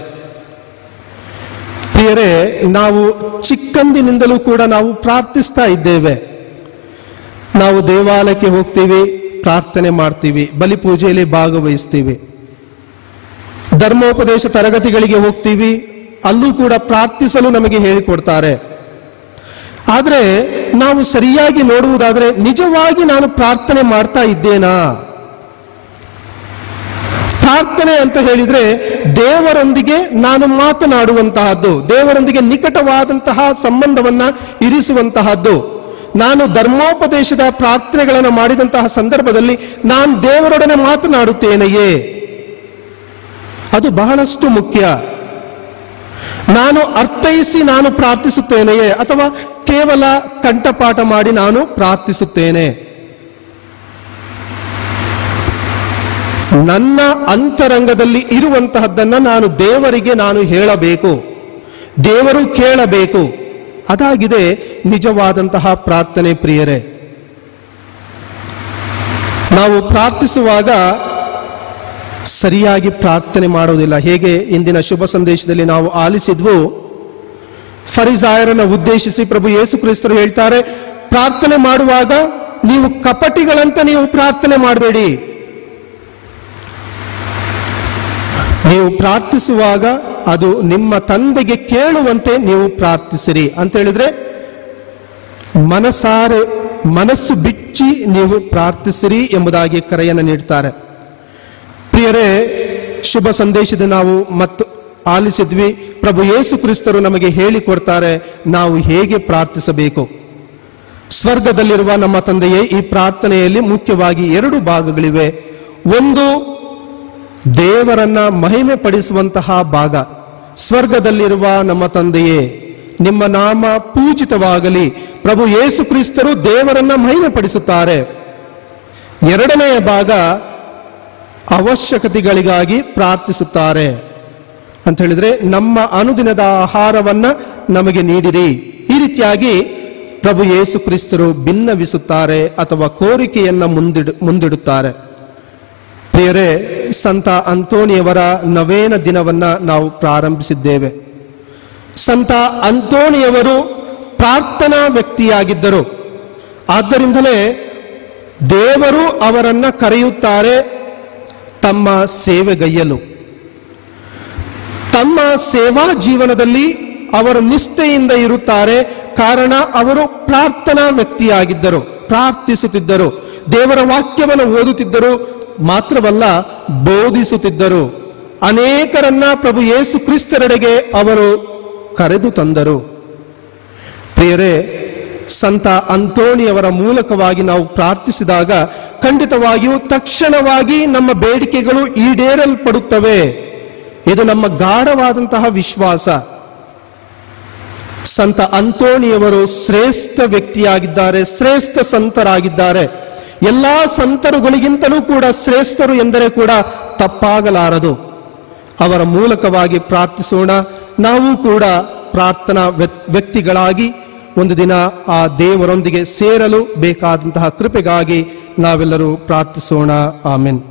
ಪ್ರಿಯರೇ, ನಾವು ಚಿಕ್ಕಂದಿನಿಂದಲೂ ಕೂಡ ನಾವು ಪ್ರಾರ್ಥಿಸ್ತಾ ಇದ್ದೇವೆ. ನಾವು ದೇವಾಲಯಕ್ಕೆ ಹೋಗ್ತೀವಿ, ಪ್ರಾರ್ಥನೆ ಮಾಡ್ತೀವಿ, ಬಲಿಪೂಜೆಯಲ್ಲಿ ಭಾಗವಹಿಸ್ತೀವಿ, ಧರ್ಮೋಪದೇಶ ತರಗತಿಗಳಿಗೆ ಹೋಗ್ತೀವಿ, ಅಲ್ಲೂ ಕೂಡ ಪ್ರಾರ್ಥಿಸಲು ನಮಗೆ ಹೇಳಿಕೊಡ್ತಾರೆ. ಆದರೆ ನಾವು ಸರಿಯಾಗಿ ನೋಡುವುದಾದರೆ ನಿಜವಾಗಿ ನಾನು ಪ್ರಾರ್ಥನೆ ಮಾಡ್ತಾ ಇದ್ದೇನಾ? ಪ್ರಾರ್ಥನೆ ಅಂತ ಹೇಳಿದ್ರೆ ದೇವರೊಂದಿಗೆ ನಾನು ಮಾತನಾಡುವಂತಹದ್ದು, ದೇವರೊಂದಿಗೆ ನಿಕಟವಾದಂತಹ ಸಂಬಂಧವನ್ನ ಇರಿಸುವಂತಹದ್ದು. ನಾನು ಧರ್ಮೋಪದೇಶದ ಪ್ರಾರ್ಥನೆಗಳನ್ನು ಮಾಡಿದಂತಹ ಸಂದರ್ಭದಲ್ಲಿ ನಾನು ದೇವರೊಡನೆ ಮಾತನಾಡುತ್ತೇನೆಯೇ? ಅದು ಬಹಳಷ್ಟು ಮುಖ್ಯ. ನಾನು ಅರ್ಥೈಸಿ ನಾನು ಪ್ರಾರ್ಥಿಸುತ್ತೇನೆಯೇ, ಅಥವಾ ಕೇವಲ ಕಂಠಪಾಠ ಮಾಡಿ ನಾನು ಪ್ರಾರ್ಥಿಸುತ್ತೇನೆ? ನನ್ನ ಅಂತರಂಗದಲ್ಲಿ ಇರುವಂತಹದ್ದನ್ನು ನಾನು ದೇವರಿಗೆ ನಾನು ಹೇಳಬೇಕು, ದೇವರು ಕೇಳಬೇಕು. ಅದಾಗಿದೆ ನಿಜವಾದಂತಹ ಪ್ರಾರ್ಥನೆ. ಪ್ರಿಯರೇ, ನಾವು ಪ್ರಾರ್ಥಿಸುವಾಗ ಸರಿಯಾಗಿ ಪ್ರಾರ್ಥನೆ ಮಾಡೋದಿಲ್ಲ. ಹೇಗೆ ಇಂದಿನ ಶುಭ ಸಂದೇಶದಲ್ಲಿ ನಾವು ಆಲಿಸಿದ್ವು, ಫರಿಸಾಯರನ್ನು ಉದ್ದೇಶಿಸಿ ಪ್ರಭು ಯೇಸು ಕ್ರಿಸ್ತರು ಹೇಳ್ತಾರೆ, ಪ್ರಾರ್ಥನೆ ಮಾಡುವಾಗ ನೀವು ಕಪಟಿಗಳಂತ ನೀವು ಪ್ರಾರ್ಥನೆ ಮಾಡಬೇಡಿ. ನೀವು ಪ್ರಾರ್ಥಿಸುವಾಗ ಅದು ನಿಮ್ಮ ತಂದೆಗೆ ಕೇಳುವಂತೆ ನೀವು ಪ್ರಾರ್ಥಿಸಿರಿ ಅಂತ ಹೇಳಿದ್ರೆ ಮನಸ್ಸು ಬಿಚ್ಚಿ ನೀವು ಪ್ರಾರ್ಥಿಸಿರಿ ಎಂಬುದಾಗಿ ಕರೆಯನ್ನು ನೀಡ್ತಾರೆ. ಪ್ರಿಯರೇ, ಶುಭ ಸಂದೇಶದ ನಾವು ಮತ್ತು ಆಲಿಸಿದ್ವಿ. ಪ್ರಭು ಯೇಸು ಕ್ರಿಸ್ತರು ನಮಗೆ ಹೇಳಿಕೊಡ್ತಾರೆ ನಾವು ಹೇಗೆ ಪ್ರಾರ್ಥಿಸಬೇಕು. ಸ್ವರ್ಗದಲ್ಲಿರುವ ನಮ್ಮ ತಂದೆಯೇ, ಈ ಪ್ರಾರ್ಥನೆಯಲ್ಲಿ ಮುಖ್ಯವಾಗಿ 2 ಭಾಗಗಳಿವೆ. ಒಂದು ದೇವರನ್ನ ಮಹಿಮೆ ಪಡಿಸುವಂತಹ ಭಾಗ. ಸ್ವರ್ಗದಲ್ಲಿರುವ ನಮ್ಮ ತಂದೆಯೇ, ನಿಮ್ಮ ನಾಮ ಪೂಜಿತವಾಗಲಿ. ಪ್ರಭು ಯೇಸು ಕ್ರಿಸ್ತರು ದೇವರನ್ನ ಮಹಿಮೆ ಪಡಿಸುತ್ತಾರೆ. 2ನೆಯ ಭಾಗ ಅವಶ್ಯಕತೆಗಳಿಗಾಗಿ ಪ್ರಾರ್ಥಿಸುತ್ತಾರೆ ಅಂತ ಹೇಳಿದ್ರೆ, ನಮ್ಮ ಅನುದಿನದ ಆಹಾರವನ್ನ ನಮಗೆ ನೀಡಿರಿ. ಈ ರೀತಿಯಾಗಿ ಪ್ರಭು ಯೇಸು ಕ್ರಿಸ್ತರು ಭಿನ್ನವಿಸುತ್ತಾರೆ ಅಥವಾ ಕೋರಿಕೆಯನ್ನ ಮುಂದಿಡುತ್ತಾರೆ. ಪ್ರಿಯರೇ, ಸಂತ ಅಂತೋಣಿಯವರ ನವೇನ ದಿನವನ್ನ ನಾವು ಪ್ರಾರಂಭಿಸಿದ್ದೇವೆ. ಸಂತ ಅಂತೋಣಿಯವರು ಪ್ರಾರ್ಥನಾ ವ್ಯಕ್ತಿಯಾಗಿದ್ದರು. ಆದ್ದರಿಂದಲೇ ದೇವರು ಅವರನ್ನ ಕರೆಯುತ್ತಾರೆ ತಮ್ಮ ಸೇವೆಗೈಯಲು. ತಮ್ಮ ಸೇವಾ ಜೀವನದಲ್ಲಿ ಅವರು ನಿಷ್ಠೆಯಿಂದ ಇರುತ್ತಾರೆ. ಕಾರಣ ಅವರು ಪ್ರಾರ್ಥನಾ ವ್ಯಕ್ತಿಯಾಗಿದ್ದರು, ಪ್ರಾರ್ಥಿಸುತ್ತಿದ್ದರು, ದೇವರ ವಾಕ್ಯವನ್ನು ಓದುತ್ತಿದ್ದರು, ಮಾತ್ರವಲ್ಲ ಬೋಧಿಸುತ್ತಿದ್ದರು. ಅನೇಕರನ್ನ ಪ್ರಭು ಯೇಸು ಕ್ರಿಸ್ತರೆಡೆಗೆ ಅವರು ಕರೆದು ತಂದರು. ಪ್ರಿಯರೇ, ಸಂತ ಅಂತೋಣಿಯವರ ಮೂಲಕವಾಗಿ ನಾವು ಪ್ರಾರ್ಥಿಸಿದಾಗ ಖಂಡಿತವಾಗಿಯೂ ತಕ್ಷಣವಾಗಿ ನಮ್ಮ ಬೇಡಿಕೆಗಳು ಈಡೇರಲ್ಪಡುತ್ತವೆ. ಇದು ನಮ್ಮ ಗಾಢವಾದಂತಹ ವಿಶ್ವಾಸ. ಸಂತ ಅಂತೋಣಿಯವರು ಶ್ರೇಷ್ಠ ವ್ಯಕ್ತಿಯಾಗಿದ್ದಾರೆ, ಶ್ರೇಷ್ಠ ಸಂತರಾಗಿದ್ದಾರೆ. ಎಲ್ಲ ಸಂತರುಗಳಿಗಿಂತಲೂ ಕೂಡ ಶ್ರೇಷ್ಠರು ಎಂದರೆ ಕೂಡ ತಪ್ಪಾಗಲಾರದು. ಅವರ ಮೂಲಕವಾಗಿ ಪ್ರಾರ್ಥಿಸೋಣ. ನಾವು ಕೂಡ ಪ್ರಾರ್ಥನಾ ವ್ಯಕ್ತಿಗಳಾಗಿ ಒಂದು ದಿನ ಆ ದೇವರೊಂದಿಗೆ ಸೇರಲು ಬೇಕಾದಂತಹ ಕೃಪೆಗಾಗಿ ನಾವೆಲ್ಲರೂ ಪ್ರಾರ್ಥಿಸೋಣ. ಆಮೆನ್.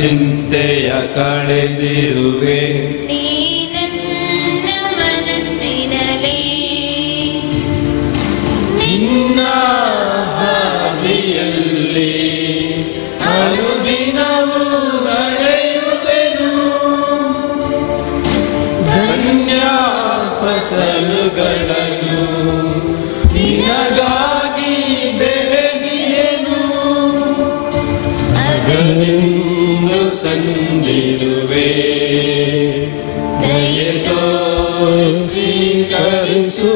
ಚಿಂತೆಯ ಕಳೆದಿರುವೆ ನನ್ನ ಮನಸ್ಸಿನಲ್ಲಿ ನಿನ್ನ ಹಾದಿಯಲ್ಲಿ ಅನುದಿನವೂ ನಡೆಯುವೆನು. ಧನ್ಯ ಫಸಲುಗಳನ್ನು ನಿನಗಾಗಿ ಬೆಳೆದಿಯೇನು. ಅದನ್ನು ತಂದಿರುವೆ, ದಯೆ ತೋರಿ ಸ್ವೀಕರಿಸು.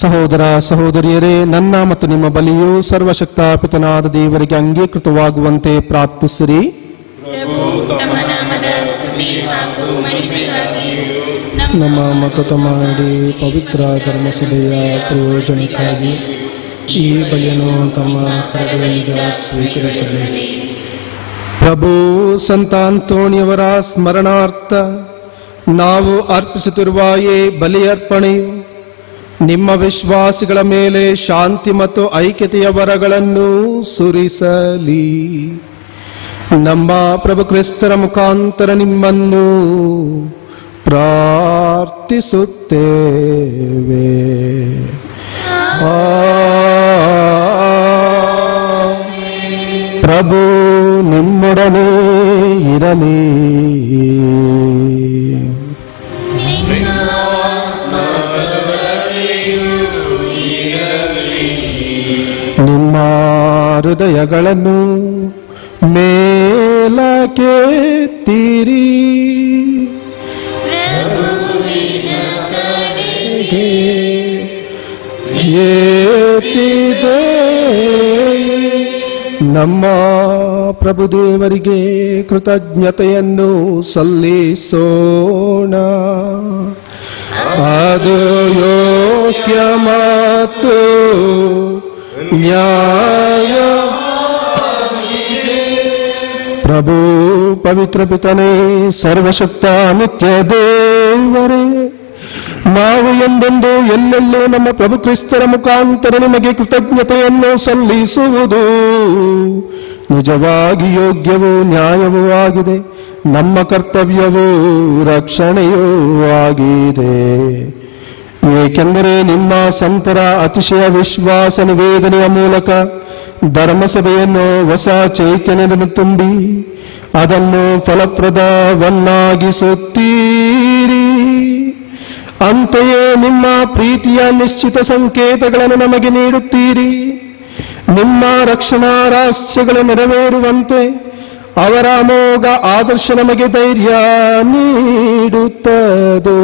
ಸಹೋದರ ಸಹೋದರಿಯರೇ, ನನ್ನ ಮತ್ತು ನಿಮ್ಮ ಬಲಿಯು ಸರ್ವಶಕ್ತ ಪಿತನಾದ ದೇವರಿಗೆ ಅಂಗೀಕೃತವಾಗುವಂತೆ ಪ್ರಾರ್ಥಿಸಿರಿ. ತಮ್ಮ ನಾಮದ ಸ್ತುತಿ ಹಾಗೂ ಮಹಿಮೆಗಾಗಿ ನಮ್ಮ ಮತ್ತು ಮಾಡಿ ಪವಿತ್ರ ಧರ್ಮಸಭೆಯ ಪ್ರಯೋಜನಕ್ಕಾಗಿ ಈ ಬಲಿಯನ್ನು ತಮ್ಮ ಕರಗಳಿಂದ ಸ್ವೀಕರಿಸಲಿ. ಪ್ರಭು ಸಂತ ಅಂತೋಣಿಯವರ ಸ್ಮರಣಾರ್ಥ ನಾವು ಅರ್ಪಿಸುತ್ತಿರುವ ಈ ಬಲಿಯರ್ಪಣೆಯು ನಿಮ್ಮ ವಿಶ್ವಾಸಿಗಳ ಮೇಲೆ ಶಾಂತಿ ಮತ್ತು ಐಕ್ಯತೆಯ ವರಗಳನ್ನು ಸುರಿಸಲಿ. ನಮ್ಮ ಪ್ರಭು ಕ್ರಿಸ್ತರ ಮುಖಾಂತರ ನಿಮ್ಮನ್ನು ಪ್ರಾರ್ಥಿಸುತ್ತೇವೆ. ಪ್ರಭು ನಿಮ್ಮೊಡನೆ ಇರಲಿ. ನಿಮ್ಮ ಹೃದಯಗಳನ್ನು ಮೇಲಕ್ಕೆತ್ತಿರಿ. ಏತಿದೆ ನಮ್ಮ ಪ್ರಭುದೇವರಿಗೆ ಕೃತಜ್ಞತೆಯನ್ನು ಸಲ್ಲಿಸೋಣ. ಅದು ಯೋಗ್ಯ ಮತ್ತು ನ್ಯಾಯ. ಪ್ರಭು ಪವಿತ್ರ ಪಿತನೇ, ಸರ್ವಶಕ್ತ ನಿತ್ಯ ದೇವರೇ, ನಾವು ಎಂದೆಂದು ಎಲ್ಲೆಲ್ಲೂ ನಮ್ಮ ಪ್ರಭು ಕ್ರಿಸ್ತರ ಮುಖಾಂತರ ನಿಮಗೆ ಕೃತಜ್ಞತೆಯನ್ನು ಸಲ್ಲಿಸುವುದು ನಿಜವಾಗಿ ಯೋಗ್ಯವೂ ನ್ಯಾಯವೂ ಆಗಿದೆ. ನಮ್ಮ ಕರ್ತವ್ಯವೂ ರಕ್ಷಣೆಯೂ ಆಗಿದೆ. ಏಕೆಂದರೆ ನಿಮ್ಮ ಸಂತರ ಅತಿಶಯ ವಿಶ್ವಾಸ ನಿವೇದನೆಯ ಮೂಲಕ ಧರ್ಮಸಭೆಯನ್ನು ಹೊಸ ಚೈತನ್ಯದಿಂದ ತುಂಬಿ ಅದನ್ನು ಫಲಪ್ರದವನ್ನಾಗಿಸುತ್ತೀರಿ. ಅಂತೆಯೇ ನಿಮ್ಮ ಪ್ರೀತಿಯ ನಿಶ್ಚಿತ ಸಂಕೇತಗಳನ್ನು ನಮಗೆ ನೀಡುತ್ತೀರಿ. ನಿಮ್ಮ ರಕ್ಷಣಾ ರಹಸ್ಯಗಳು ನೆರವೇರುವಂತೆ ಅವರ ಅಮೋಘ ಆದರ್ಶ ನಮಗೆ ಧೈರ್ಯ ನೀಡುತ್ತದೆ.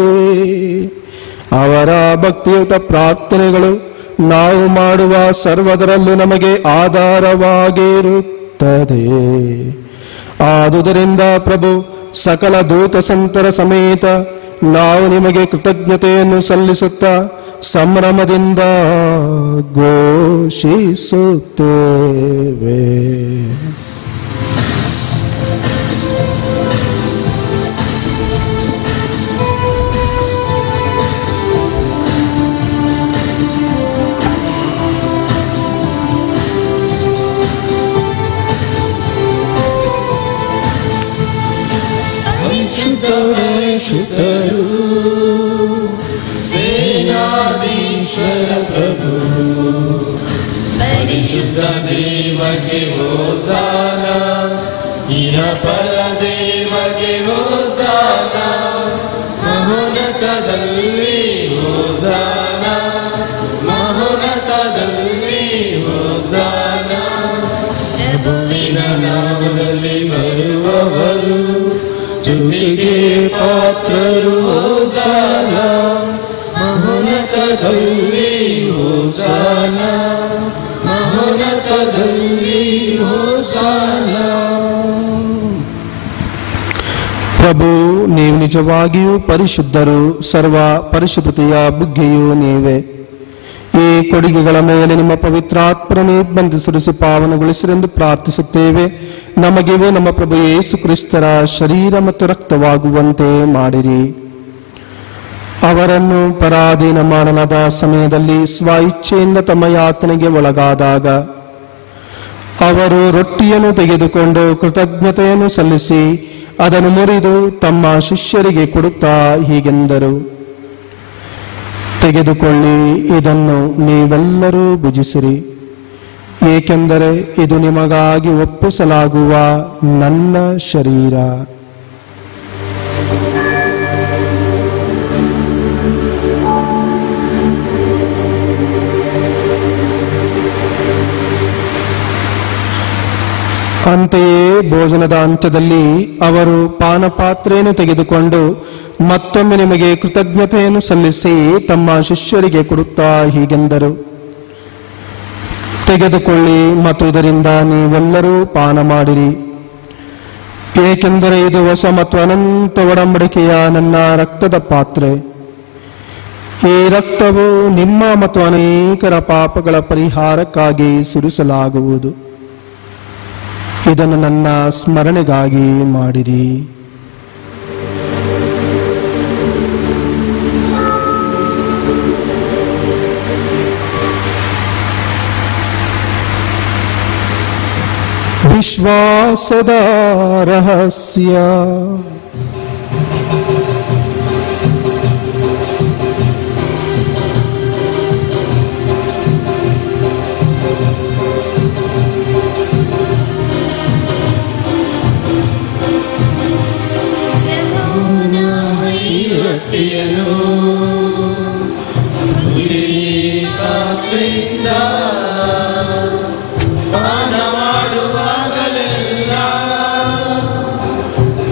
ಅವರ ಭಕ್ತಿಯುತ ಪ್ರಾರ್ಥನೆಗಳು ನಾವು ಮಾಡುವ ಸರ್ವದರಲ್ಲೂ ನಮಗೆ ಆಧಾರವಾಗಿರುತ್ತದೆ. ಆದುದರಿಂದ ಪ್ರಭು, ಸಕಲ ದೂತ ಸಂತರ ಸಮೇತ ನಾವು ನಿಮಗೆ ಕೃತಜ್ಞತೆಯನ್ನು ಸಲ್ಲಿಸುತ್ತಾ ಸಂಭ್ರಮದಿಂದ ಘೋಷಿಸುತ್ತೇವೆ. ಪರಿಶುದ್ಧರು ಸೇನಾಧೀಶ್ವರ ಪ್ರಭು ಪರಿಶುದ್ಧ ದೇವಗೆ ಹೋಸಾನ ಇಹಪರ ದೇವಗೆ ಹೋಸಾನ ಮಹೋನ್ನತದಲ್ಲಿ ಹೋಸಾನ ಮಹೋನ್ನತದಲ್ಲಿ ಹೋಸಾನ ಪ್ರಭುವಿನ ನಾಮದಲ್ಲಿ ಬರುವವರು ಸ್ತುತಿಗೆ ಪಾತ್ರರು ಹೋಸಾನ ಮಹೋನ್ನತದಲ್ಲಿ ಹೋಸಾನ ಮಹೋನ್ನತದಲ್ಲಿ ಹೋಸಾನ. ಪ್ರಭು, ನೀವು ನಿಜವಾಗಿಯೂ ಪರಿಶುದ್ಧರು, ಸರ್ವ ಪರಿಶುದ್ಧತೆಯ ಬುಗ್ಗೆಯೂ ನೀವೇ. ಈ ಕೊಡುಗೆಗಳ ಮೇಲೆ ನಿಮ್ಮ ಪವಿತ್ರಾತ್ಮರನ್ನು ಬಂಧಿಸಿರಿಸಿ ಪಾವನಗೊಳಿಸಿರೆಂದು ಪ್ರಾರ್ಥಿಸುತ್ತೇವೆ. ನಮಗಿವೆ ನಮ್ಮ ಪ್ರಭು ಯೇಸು ಕ್ರಿಸ್ತರ ಶರೀರ ಮತ್ತು ರಕ್ತವಾಗುವಂತೆ ಮಾಡಿರಿ. ಅವರನ್ನು ಪರಾಧೀನ ಮಾಡಲಾದ ಸಮಯದಲ್ಲಿ ಸ್ವ ಇಚ್ಛೆಯಿಂದ ತಮ್ಮ ಯಾತನೆಗೆ ಒಳಗಾದಾಗ ಅವರು ರೊಟ್ಟಿಯನ್ನು ತೆಗೆದುಕೊಂಡು ಕೃತಜ್ಞತೆಯನ್ನು ಸಲ್ಲಿಸಿ ಅದನ್ನು ಮುರಿದು ತಮ್ಮ ಶಿಷ್ಯರಿಗೆ ಕೊಡುತ್ತಾ ಹೀಗೆಂದರು, ತೆಗೆದುಕೊಳ್ಳಿ, ಇದನ್ನು ನೀವೆಲ್ಲರೂ ಭುಜಿಸಿರಿ, ಏಕೆಂದರೆ ಇದು ನಿಮಗಾಗಿ ಒಪ್ಪಿಸಲಾಗುವ ನನ್ನ ಶರೀರ. ಅಂತೆಯೇ ಭೋಜನದ ಅಂತ್ಯದಲ್ಲಿ ಅವರು ಪಾನಪಾತ್ರೆಯನ್ನು ತೆಗೆದುಕೊಂಡು ಮತ್ತೊಮ್ಮೆ ನಿಮಗೆ ಕೃತಜ್ಞತೆಯನ್ನು ಸಲ್ಲಿಸಿ ತಮ್ಮ ಶಿಷ್ಯರಿಗೆ ಕೊಡುತ್ತಾ ಹೀಗೆಂದರು, ತೆಗೆದುಕೊಳ್ಳಿ ಮತ್ತು ಇದರಿಂದ ನೀವೆಲ್ಲರೂ ಪಾನ ಮಾಡಿರಿ, ಏಕೆಂದರೆ ಇದು ಹೊಸ ಮತ್ತು ಅನಂತ ಒಡಂಬಡಿಕೆಯ ನನ್ನ ರಕ್ತದ ಪಾತ್ರೆ. ಈ ರಕ್ತವು ನಿಮ್ಮ ಮತ್ತು ಅನೇಕರ ಪಾಪಗಳ ಪರಿಹಾರಕ್ಕಾಗಿ ಸುರಿಸಲಾಗುವುದು. ಇದನ್ನು ನನ್ನ ಸ್ಮರಣೆಗಾಗಿ ಮಾಡಿರಿ. ವಿಶ್ವಾಸದ ರಹಸ್ಯ.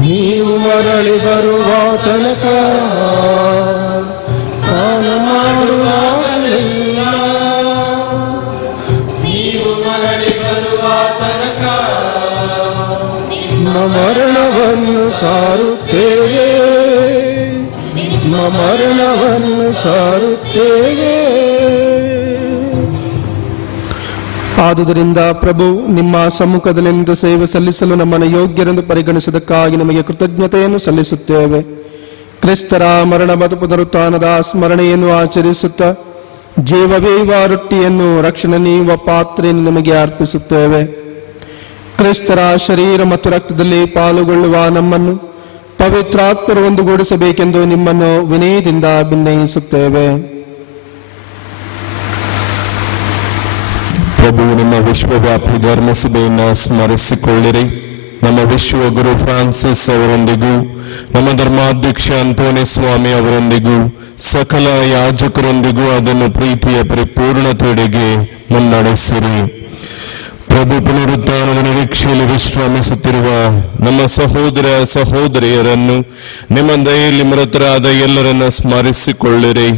ನೀವು ಮರಳಿ ಬರುವ ತನಕ ಪಾನ ಮಾಡುವಾಗಲೆಲ್ಲ, ನೀವು ಮರಳಿ ಬರುವ ತನಕ ನಿಮ್ಮ ಮರಣವನ್ನು ಸಾರುತ್ತೇವೆ, ನಿಮ್ಮ ಮರಣವನ್ನು ಸಾರುತ್ತೇವೆ. ಆದುದರಿಂದ ಪ್ರಭು, ನಿಮ್ಮ ಸಮ್ಮುಖದಲ್ಲಿಂದ ಸೇವೆ ಸಲ್ಲಿಸಲು ನಮ್ಮನ್ನು ಯೋಗ್ಯರೆಂದು ಪರಿಗಣಿಸಿದ್ದಕ್ಕಾಗಿ ನಿಮಗೆ ಕೃತಜ್ಞತೆಯನ್ನು ಸಲ್ಲಿಸುತ್ತೇವೆ. ಕ್ರಿಸ್ತರ ಮರಣ ಮತ್ತು ಪುನರುತ್ಥಾನದ ಸ್ಮರಣೆಯನ್ನು ಆಚರಿಸುತ್ತಾ ಜೀವವೇವ ರೊಟ್ಟಿಯನ್ನು ರಕ್ಷಣೆ ನೀಡುವ ಪಾತ್ರೆಯನ್ನು ನಿಮಗೆ ಅರ್ಪಿಸುತ್ತೇವೆ. ಕ್ರಿಸ್ತರ ಶರೀರ ಮತ್ತು ರಕ್ತದಲ್ಲಿ ಪಾಲುಗೊಳ್ಳುವ ನಮ್ಮನ್ನು ಪವಿತ್ರಾತ್ಮರು ಒಂದುಗೂಡಿಸಬೇಕೆಂದು ನಿಮ್ಮನ್ನು ವಿನಯದಿಂದ ಭಿನ್ನಯಿಸುತ್ತೇವೆ. ಪ್ರಭು, ನಿಮ್ಮ ವಿಶ್ವವ್ಯಾಪಿ ಧರ್ಮಸಭೆಯನ್ನು ಸ್ಮರಿಸಿಕೊಳ್ಳಿರಿ. ನಮ್ಮ ವಿಶ್ವ ಗುರು ಫ್ರಾನ್ಸಿಸ್ ಅವರೊಂದಿಗೂ, ನಮ್ಮ ಧರ್ಮಾಧ್ಯಕ್ಷ ಅಂತೋನಿ ಸ್ವಾಮಿ ಅವರೊಂದಿಗೂ, ಸಕಲ ಯಾಜಕರೊಂದಿಗೂ ಅದನ್ನು ಪ್ರೀತಿಯ ಪರಿಪೂರ್ಣತೆಡೆಗೆ ಮುನ್ನಡೆಸಿರಿ. ಪ್ರಭು, ಪುನರುತ್ಥಾನದ ನಿರೀಕ್ಷೆಯಲ್ಲಿ ವಿಶ್ರಮಿಸುತ್ತಿರುವ ನಮ್ಮ ಸಹೋದರ ಸಹೋದರಿಯರನ್ನು, ನಿಮ್ಮ ದಯೆಯಲ್ಲಿ ಮೃತರಾದ ಎಲ್ಲರನ್ನ ಸ್ಮರಿಸಿಕೊಳ್ಳಿರಿ.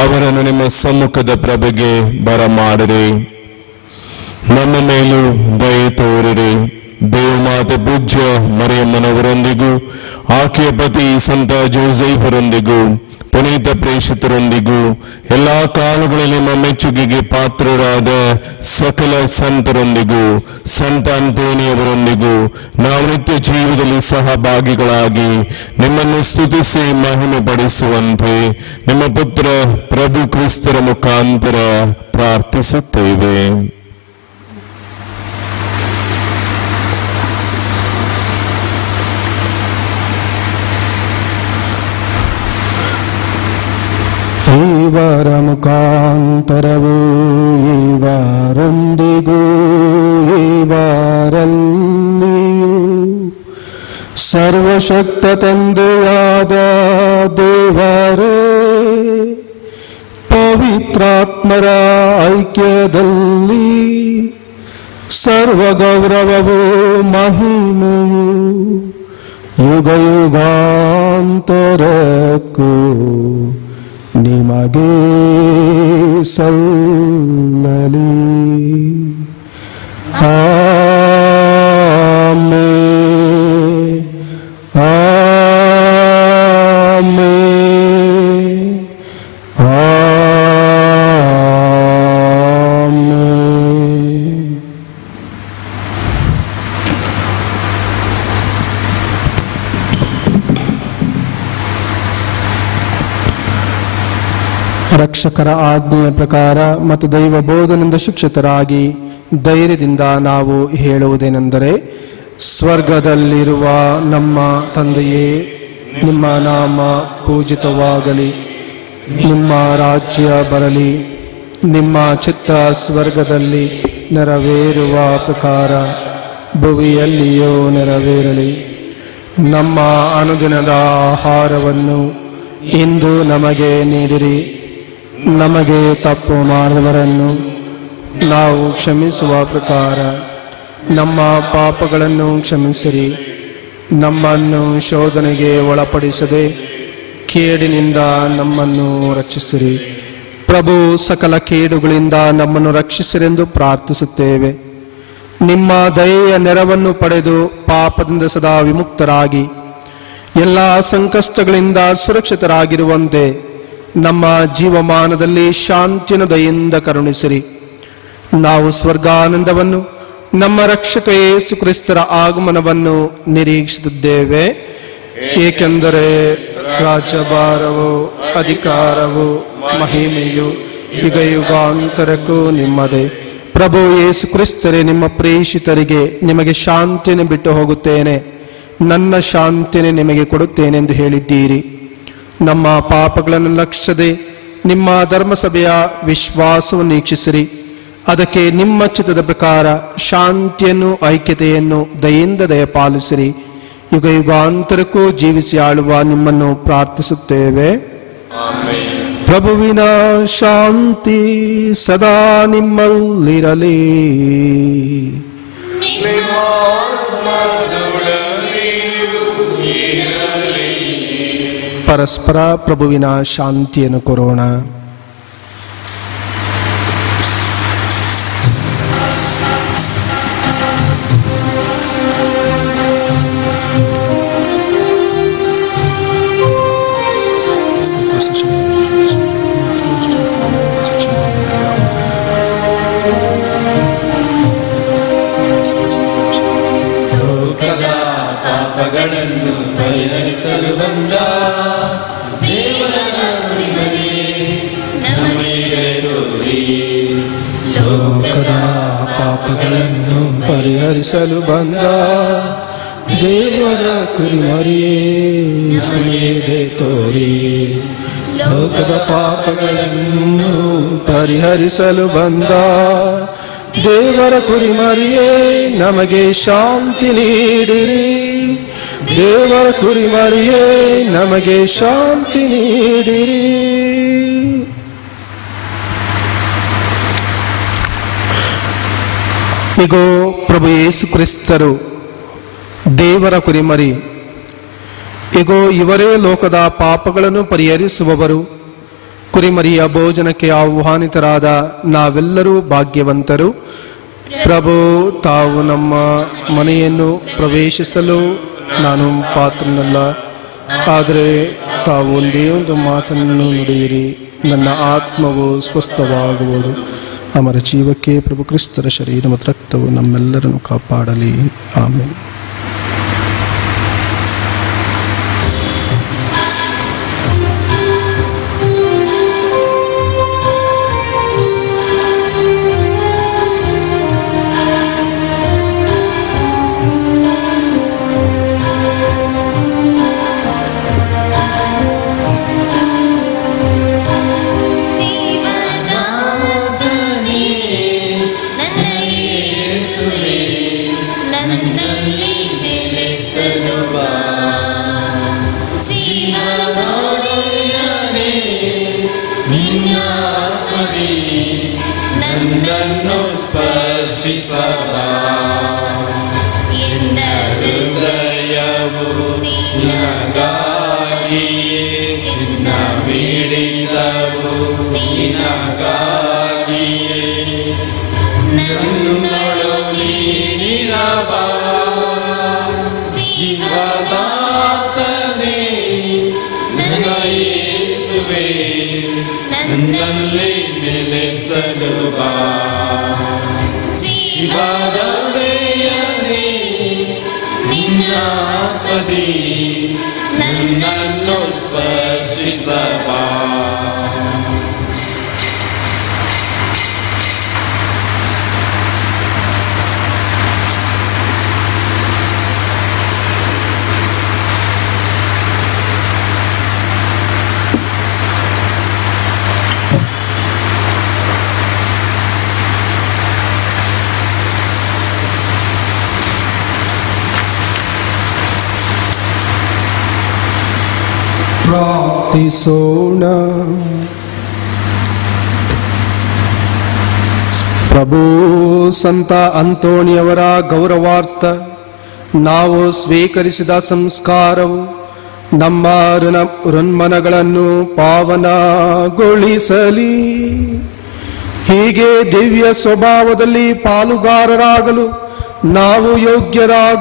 ಅವರನ್ನು ನಿಮ್ಮ ಸಮ್ಮುಖದ ಪ್ರಭೆಗೆ ಬರಮಾಡಿರಿ. ನಮ್ಮ ಮೇಲೂ ದಯೆ ತೋರಿರಿ. ದೇವಮಾತೆ ಪೂಜ್ಯ ಮರಿಯಮ್ಮನವರೊಂದಿಗೂ, ಆಕೆಯ ಪತಿ ಸಂತ ಜೋಸೆಫರೊಂದಿಗೂ, ಪುನೀತ ಪ್ರೇಷಿತರೊಂದಿಗೂ, ಎಲ್ಲಾ ಕಾಲಗಳಲ್ಲಿ ನಿಮ್ಮ ಮೆಚ್ಚುಗೆಗೆ ಪಾತ್ರರಾದ ಸಕಲ ಸಂತರೊಂದಿಗೂ, ಸಂತ ಅಂತೋನಿಯವರೊಂದಿಗೂ ನಾವು ನಿತ್ಯ ಜೀವದಲ್ಲಿ ಸಹಭಾಗಿಗಳಾಗಿ ನಿಮ್ಮನ್ನು ಸ್ತುತಿಸಿ ಮಹಿಮೆ ಪಡಿಸುವಂತೆ ನಿಮ್ಮ ಪುತ್ರ ಪ್ರಭು ಕ್ರಿಸ್ತರ ಮುಖಾಂತರ ಪ್ರಾರ್ಥಿಸುತ್ತೇವೆ. ಇವರ ಮುಖಾಂತರವೂ ಇವರೊಂದಿಗೂ ಇವರಲ್ಲಿಯೂ ಸರ್ವಶಕ್ತ ತಂದೆಯಾದ ದೇವರೇ, ಪವಿತ್ರಾತ್ಮರ ಐಕ್ಯದಲ್ಲಿ ಸರ್ವಗೌರವವು ಮಹಿಮೆಯು ಯುಗ ಯುಗಾಂತರಕ್ಕೂ ನಿಮಗೆ ಸಲ್ಲಲಿ. ಆಮೆನ್. ಆಮೆನ್. ಆಮೆನ್. ರಕ್ಷಕರ ಆಜ್ಞೆಯ ಪ್ರಕಾರ ಮತ್ತು ದೈವ ಬೋಧನೆಯಿಂದ ಶಿಕ್ಷಿತರಾಗಿ ಧೈರ್ಯದಿಂದ ನಾವು ಹೇಳುವುದೇನೆಂದರೆ, ಸ್ವರ್ಗದಲ್ಲಿರುವ ನಮ್ಮ ತಂದೆಯೇ, ನಿಮ್ಮ ನಾಮ ಪೂಜಿತವಾಗಲಿ, ನಿಮ್ಮ ರಾಜ್ಯ ಬರಲಿ, ನಿಮ್ಮ ಚಿತ್ತ ಸ್ವರ್ಗದಲ್ಲಿ ನೆರವೇರುವ ಪ್ರಕಾರ ಭುವಿಯಲ್ಲಿಯೂ ನೆರವೇರಲಿ. ನಮ್ಮ ಅನುದಿನದ ಆಹಾರವನ್ನು ಇಂದು ನಮಗೆ ನೀಡಿರಿ. ನಮಗೆ ತಪ್ಪು ಮಾಡಿದವರನ್ನು ನಾವು ಕ್ಷಮಿಸುವ ಪ್ರಕಾರ ನಮ್ಮ ಪಾಪಗಳನ್ನು ಕ್ಷಮಿಸಿರಿ. ನಮ್ಮನ್ನು ಶೋಧನೆಗೆ ಒಳಪಡಿಸದೆ ಕೇಡಿನಿಂದ ನಮ್ಮನ್ನು ರಕ್ಷಿಸಿರಿ. ಪ್ರಭು, ಸಕಲ ಕೇಡುಗಳಿಂದ ನಮ್ಮನ್ನು ರಕ್ಷಿಸಿರೆಂದು ಪ್ರಾರ್ಥಿಸುತ್ತೇವೆ. ನಿಮ್ಮ ದಯೆಯ ನೆರವನ್ನು ಪಡೆದು ಪಾಪದಿಂದ ಸದಾ ವಿಮುಕ್ತರಾಗಿ ಎಲ್ಲ ಸಂಕಷ್ಟಗಳಿಂದ ಸುರಕ್ಷಿತರಾಗಿರುವಂತೆ ನಮ್ಮ ಜೀವಮಾನದಲ್ಲಿ ಶಾಂತಿಯನ್ನು ದಯೆಯಿಂದ ಕರುಣಿಸಿರಿ. ನಾವು ಸ್ವರ್ಗಾನಂದವನ್ನು, ನಮ್ಮ ರಕ್ಷಕ ಯೇಸು ಕ್ರಿಸ್ತರ ಆಗಮನವನ್ನು ನಿರೀಕ್ಷಿಸಿದ್ದೇವೆ. ಏಕೆಂದರೆ ರಾಜ್ಯಭಾರವು, ಅಧಿಕಾರವು, ಮಹಿಮೆಯು ಯುಗ ಯುಗಾಂತರಕ್ಕೂ ನಿಮ್ಮದೇ. ಪ್ರಭು ಯೇಸು ಕ್ರಿಸ್ತರೇ, ನಿಮ್ಮ ಪ್ರೇಷಿತರಿಗೆ ನಿಮಗೆ ಶಾಂತಿಯನ್ನು ಬಿಟ್ಟು ಹೋಗುತ್ತೇನೆ, ನನ್ನ ಶಾಂತಿಯನ್ನು ನಿಮಗೆ ಕೊಡುತ್ತೇನೆ ಎಂದು ಹೇಳಿದ್ದೀರಿ. ನಮ್ಮ ಪಾಪಗಳನ್ನು ಲಕ್ಷಿಸದೆ ನಿಮ್ಮ ಧರ್ಮಸಭೆಯ ವಿಶ್ವಾಸವನ್ನು ವೀಕ್ಷಿಸಿರಿ. ಅದಕ್ಕೆ ನಿಮ್ಮ ಚಿತ್ತದ ಪ್ರಕಾರ ಶಾಂತಿಯನ್ನು, ಐಕ್ಯತೆಯನ್ನು ದಯೆಯಿಂದ ದಯಪಾಲಿಸಿರಿ. ಯುಗ ಯುಗಾಂತರಕ್ಕೂ ಜೀವಿಸಿ ಆಳುವ ನಿಮ್ಮನ್ನು ಪ್ರಾರ್ಥಿಸುತ್ತೇವೆ. ಪ್ರಭುವಿನ ಶಾಂತಿ ಸದಾ ನಿಮ್ಮಲ್ಲಿರಲಿ. ಪರಸ್ಪರ ಪ್ರಭುವಿನ ಶಾಂತಿಯನ್ನು ಕೋರೋಣ. ಪಾಪಗಳನ್ನು ಪರಿಹರಿಸಲು ಬಂದ ದೇವರ ಕುರಿಮರಿ ನಮಗೆ ತೋರಿ. ಲೋಕದ ಪಾಪಗಳನ್ನು ಪರಿಹರಿಸಲು ಬಂದ ದೇವರ ಕುರಿಮರಿಯೇ ನಮಗೆ ತೋರಿ. ಲೋಕದ ಪಾಪಗಳನ್ನು ಪರಿಹರಿಸಲು ಬಂದ ದೇವರ ಕುರಿಮರಿಯೇ ನಮಗೆ ಶಾಂತಿ ನೀಡಿರಿ. ದೇವರ ಕುರಿಮರಿಯೇ ನಮಗೆ ಶಾಂತಿ ನೀಡಿರಿ. ಇಗೋ ಪ್ರಭು ಯೇಸು ಕ್ರಿಸ್ತರು ದೇವರ ಕುರಿಮರಿ. ಇಗೋ ಇವರೇ ಲೋಕದ ಪಾಪಗಳನ್ನು ಪರಿಹರಿಸುವವರು. ಕುರಿಮರಿಯ ಭೋಜನಕ್ಕೆ ಆಹ್ವಾನಿತರಾದ ನಾವೆಲ್ಲರೂ ಭಾಗ್ಯವಂತರು. ಪ್ರಭು, ತಾವು ನಮ್ಮ ಮನೆಯನ್ನು ಪ್ರವೇಶಿಸಲು ನಾನು ಪಾತ್ರನಲ್ಲ, ಆದರೆ ತಾವು ಒಂದೇ ಒಂದು ಮಾತನ್ನು ನುಡಿಯಿರಿ, ನನ್ನ ಆತ್ಮವು ಸ್ವಸ್ಥವಾಗುವುದು. ಅಮರ ಜೀವಕ್ಕೆ ಪ್ರಭು ಕ್ರಿಸ್ತರ ಶರೀರ ಮತ್ತು ರಕ್ತವು ನಮ್ಮೆಲ್ಲರನ್ನು ಕಾಪಾಡಲಿ. ಆಮೆನ್. ನೀಡಿದವು ನಿನಗಾಗಿಯೇ ನನ್ನೊಳು ನೀನಿರಬಾ ಜೀವದಾತನೇ ನನ್ನ ಯೇಸುವೇ ನನ್ನಲ್ಲಿ ನೆಲೆಸಲು ಬಾ ಜೀವದೊಡೆಯನೇ ನಿನ್ನ ಆತ್ಮದಿ ನನ್ನನ್ನು ಸ್ಪರ್ಶಿಸಬಾ ಪ್ರಾರ್ಥಿಸೋಣ. ಪ್ರಭು ಸಂತ ಅಂತೋಣಿಯವರ ಗೌರವಾರ್ಥ ನಾವು ಸ್ವೀಕರಿಸಿದ ಸಂಸ್ಕಾರವು ನಮ್ಮ ಋನ್ಮನಗಳನ್ನು ಪಾವನಗೊಳಿಸಲಿ. ಹೀಗೆ ದಿವ್ಯ ಸ್ವಭಾವದಲ್ಲಿ ಪಾಲುಗಾರರಾಗಲು ನಾವು ಯೋಗ್ಯರಾಗುವಂತಾಗಲಿ.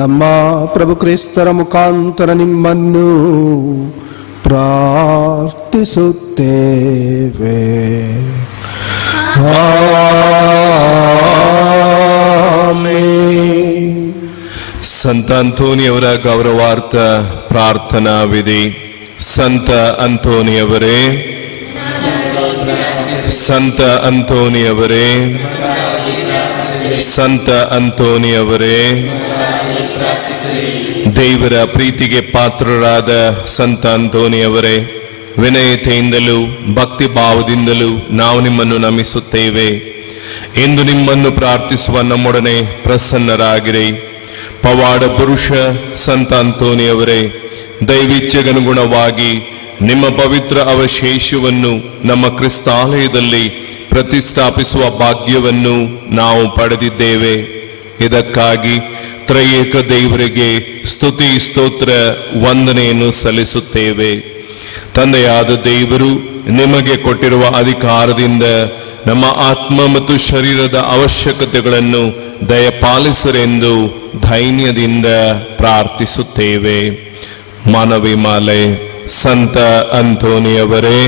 ನಮ್ಮ ಪ್ರಭು ಕ್ರಿಸ್ತರ ಮುಖಾಂತರ ನಿಮ್ಮನ್ನು ಪ್ರಾರ್ಥಿಸುತ್ತೇವೆ. ಆಮೆನ್. ಸಂತ ಅಂತೋನಿಯವರ ಗೌರವಾರ್ಥ ಪ್ರಾರ್ಥನಾ ವಿಧಿ. ಸಂತ ಅಂತೋನಿಯವರೇ, ಸಂತ ಅಂತೋನಿಯವರೇ, ಸಂತ ಅಂತೋನಿಯವರೇ, ದೇವರ ಪ್ರೀತಿಗೆ ಪಾತ್ರರಾದ ಸಂತ ಅಂತೋನಿಯವರೇ, ವಿನಯತೆಯಿಂದಲೂ ಭಕ್ತಿ ಭಾವದಿಂದಲೂ ನಾವು ನಿಮ್ಮನ್ನು ನಮಿಸುತ್ತೇವೆ. ಎಂದು ನಿಮ್ಮನ್ನು ಪ್ರಾರ್ಥಿಸುವ ನಮ್ಮೊಡನೆ ಪ್ರಸನ್ನರಾಗಿರಿ. ಪವಾಡ ಪುರುಷ ಸಂತ ಅಂತೋನಿಯವರೇ, ದೈವಿಚ್ಛೆಗನುಗುಣವಾಗಿ ನಿಮ್ಮ ಪವಿತ್ರ ಅವಶೇಷವನ್ನು ನಮ್ಮ ಕ್ರಿಸ್ತಾಲಯದಲ್ಲಿ ಪ್ರತಿಷ್ಠಾಪಿಸುವ ಭಾಗ್ಯವನ್ನು ನಾವು ಪಡೆದಿದ್ದೇವೆ. ಇದಕ್ಕಾಗಿ ತ್ರಯೇಕ ದೇವರಿಗೆ ಸ್ತುತಿ ಸ್ತೋತ್ರ ವಂದನೆಯನ್ನು ಸಲ್ಲಿಸುತ್ತೇವೆ. ತಂದೆಯಾದ ದೇವರು ನಿಮಗೆ ಕೊಟ್ಟಿರುವ ಅಧಿಕಾರದಿಂದ ನಮ್ಮ ಆತ್ಮ ಮತ್ತು ಶರೀರದ ಅವಶ್ಯಕತೆಗಳನ್ನು ದಯಪಾಲಿಸರೆಂದು ಧೈರ್ಯದಿಂದ ಪ್ರಾರ್ಥಿಸುತ್ತೇವೆ. ಮಾನವಿ ಮಾಲೆ. ಸಂತ ಅಂತೋನಿಯವರೇ,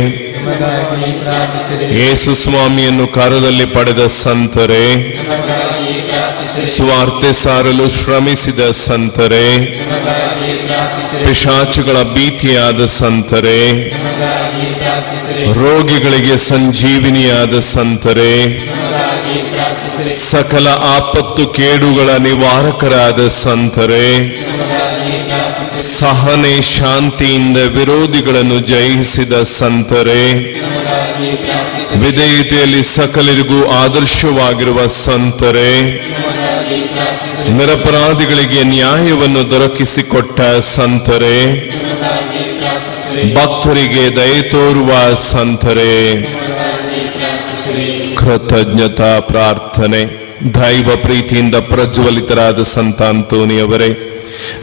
ಯೇಸು ಸ್ವಾಮಿಯನ್ನು ಕರದಲ್ಲಿ ಪಡೆದ ಸಂತರೇ, ಸ್ವಾರ್ಥ ಸಾರಲು ಶ್ರಮಿಸಿದ ಸಂತರೇ, ಪಿಶಾಚುಗಳ ಭೀತಿಯಾದ ಸಂತರೇ, ರೋಗಿಗಳಿಗೆ ಸಂಜೀವಿನಿಯಾದ ಸಂತರೇ, ಸಕಲ ಆಪತ್ತು ಕೇಡುಗಳ ನಿವಾರಕರಾದ ಸಂತರೇ, ಸಹನೆ ಶಾಂತಿಯಿಂದ ವಿರೋಧಿಗಳನ್ನು ಜಯಿಸಿದ ಸಂತರೇ, ವಿಧೇಯತೆಯಲ್ಲಿ ಸಕಲರಿಗೂ ಆದರ್ಶವಾಗಿರುವ ಸಂತರೇ, ನಿರಪರಾಧಿಗಳಿಗೆ ನ್ಯಾಯವನ್ನು ದೊರಕಿಸಿಕೊಟ್ಟ ಸಂತರೇ, ಭಕ್ತರಿಗೆ ದಯೆ ತೋರುವ ಸಂತರೇ, ಕೃತಜ್ಞತಾ ಪ್ರಾರ್ಥನೆ. ದೈವ ಪ್ರೀತಿಯಿಂದ ಪ್ರಜ್ವಲಿತರಾದ ಸಂತ ಅಂತೋನಿಯವರೇ,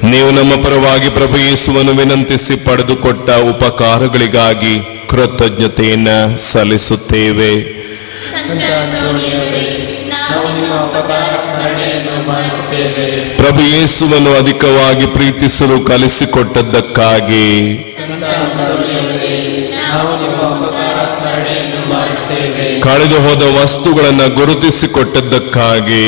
ನೀವು ನಮ್ಮ ಪರವಾಗಿ ಪ್ರಭು ಯೇಸುವನ್ನು ವಿನಂತಿಸಿ ಪಡೆದುಕೊಟ್ಟ ಉಪಕಾರಗಳಿಗಾಗಿ ಕೃತಜ್ಞತೆಯನ್ನು ಸಲ್ಲಿಸುತ್ತೇವೆ. ಪ್ರಭು ಯೇಸುವನ್ನು ಅಧಿಕವಾಗಿ ಪ್ರೀತಿಸಲು ಕಲಿಸಿಕೊಟ್ಟದ್ದಕ್ಕಾಗಿ, ಕಳೆದು ಹೋದ ವಸ್ತುಗಳನ್ನು ಗುರುತಿಸಿಕೊಟ್ಟದ್ದಕ್ಕಾಗಿ,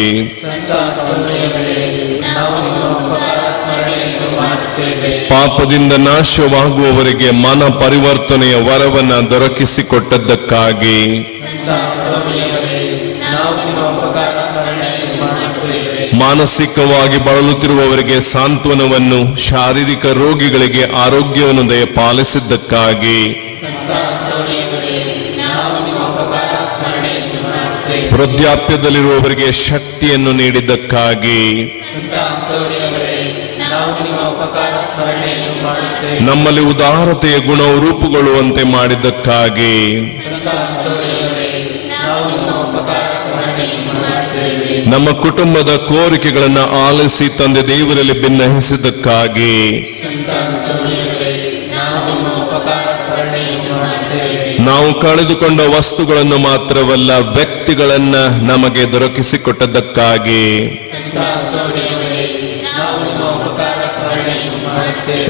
ಪಾಪದಿಂದ ನಾಶವಾಗುವವರಿಗೆ ಮನ ಪರಿವರ್ತನೆಯ ವರವನ್ನು ದೊರಕಿಸಿಕೊಟ್ಟದ್ದಕ್ಕಾಗಿ, ಮಾನಸಿಕವಾಗಿ ಬಳಲುತ್ತಿರುವವರಿಗೆ ಸಾಂತ್ವನವನ್ನು, ಶಾರೀರಿಕ ರೋಗಿಗಳಿಗೆ ಆರೋಗ್ಯವನ್ನು ದಯಪಾಲಿಸಿದ್ದಕ್ಕಾಗಿ, ವೃದ್ಧಾಪ್ಯದಲ್ಲಿರುವವರಿಗೆ ಶಕ್ತಿಯನ್ನು ನೀಡಿದ್ದಕ್ಕಾಗಿ, ನಮ್ಮಲ್ಲಿ ಉದಾರತೆಯ ಗುಣವು ರೂಪುಗೊಳ್ಳುವಂತೆ ಮಾಡಿದ್ದಕ್ಕಾಗಿ, ನಮ್ಮ ಕುಟುಂಬದ ಕೋರಿಕೆಗಳನ್ನು ಆಲಿಸಿ ತಂದೆ ದೇವರಲ್ಲಿ ಭಿನ್ನಹಿಸಿದ್ದಕ್ಕಾಗಿ ನಾವು ಕಳೆದುಕೊಂಡ ವಸ್ತುಗಳನ್ನು ಮಾತ್ರವಲ್ಲ ವ್ಯಕ್ತಿಗಳನ್ನ ನಮಗೆ ದೊರಕಿಸಿಕೊಟ್ಟದ್ದಕ್ಕಾಗಿ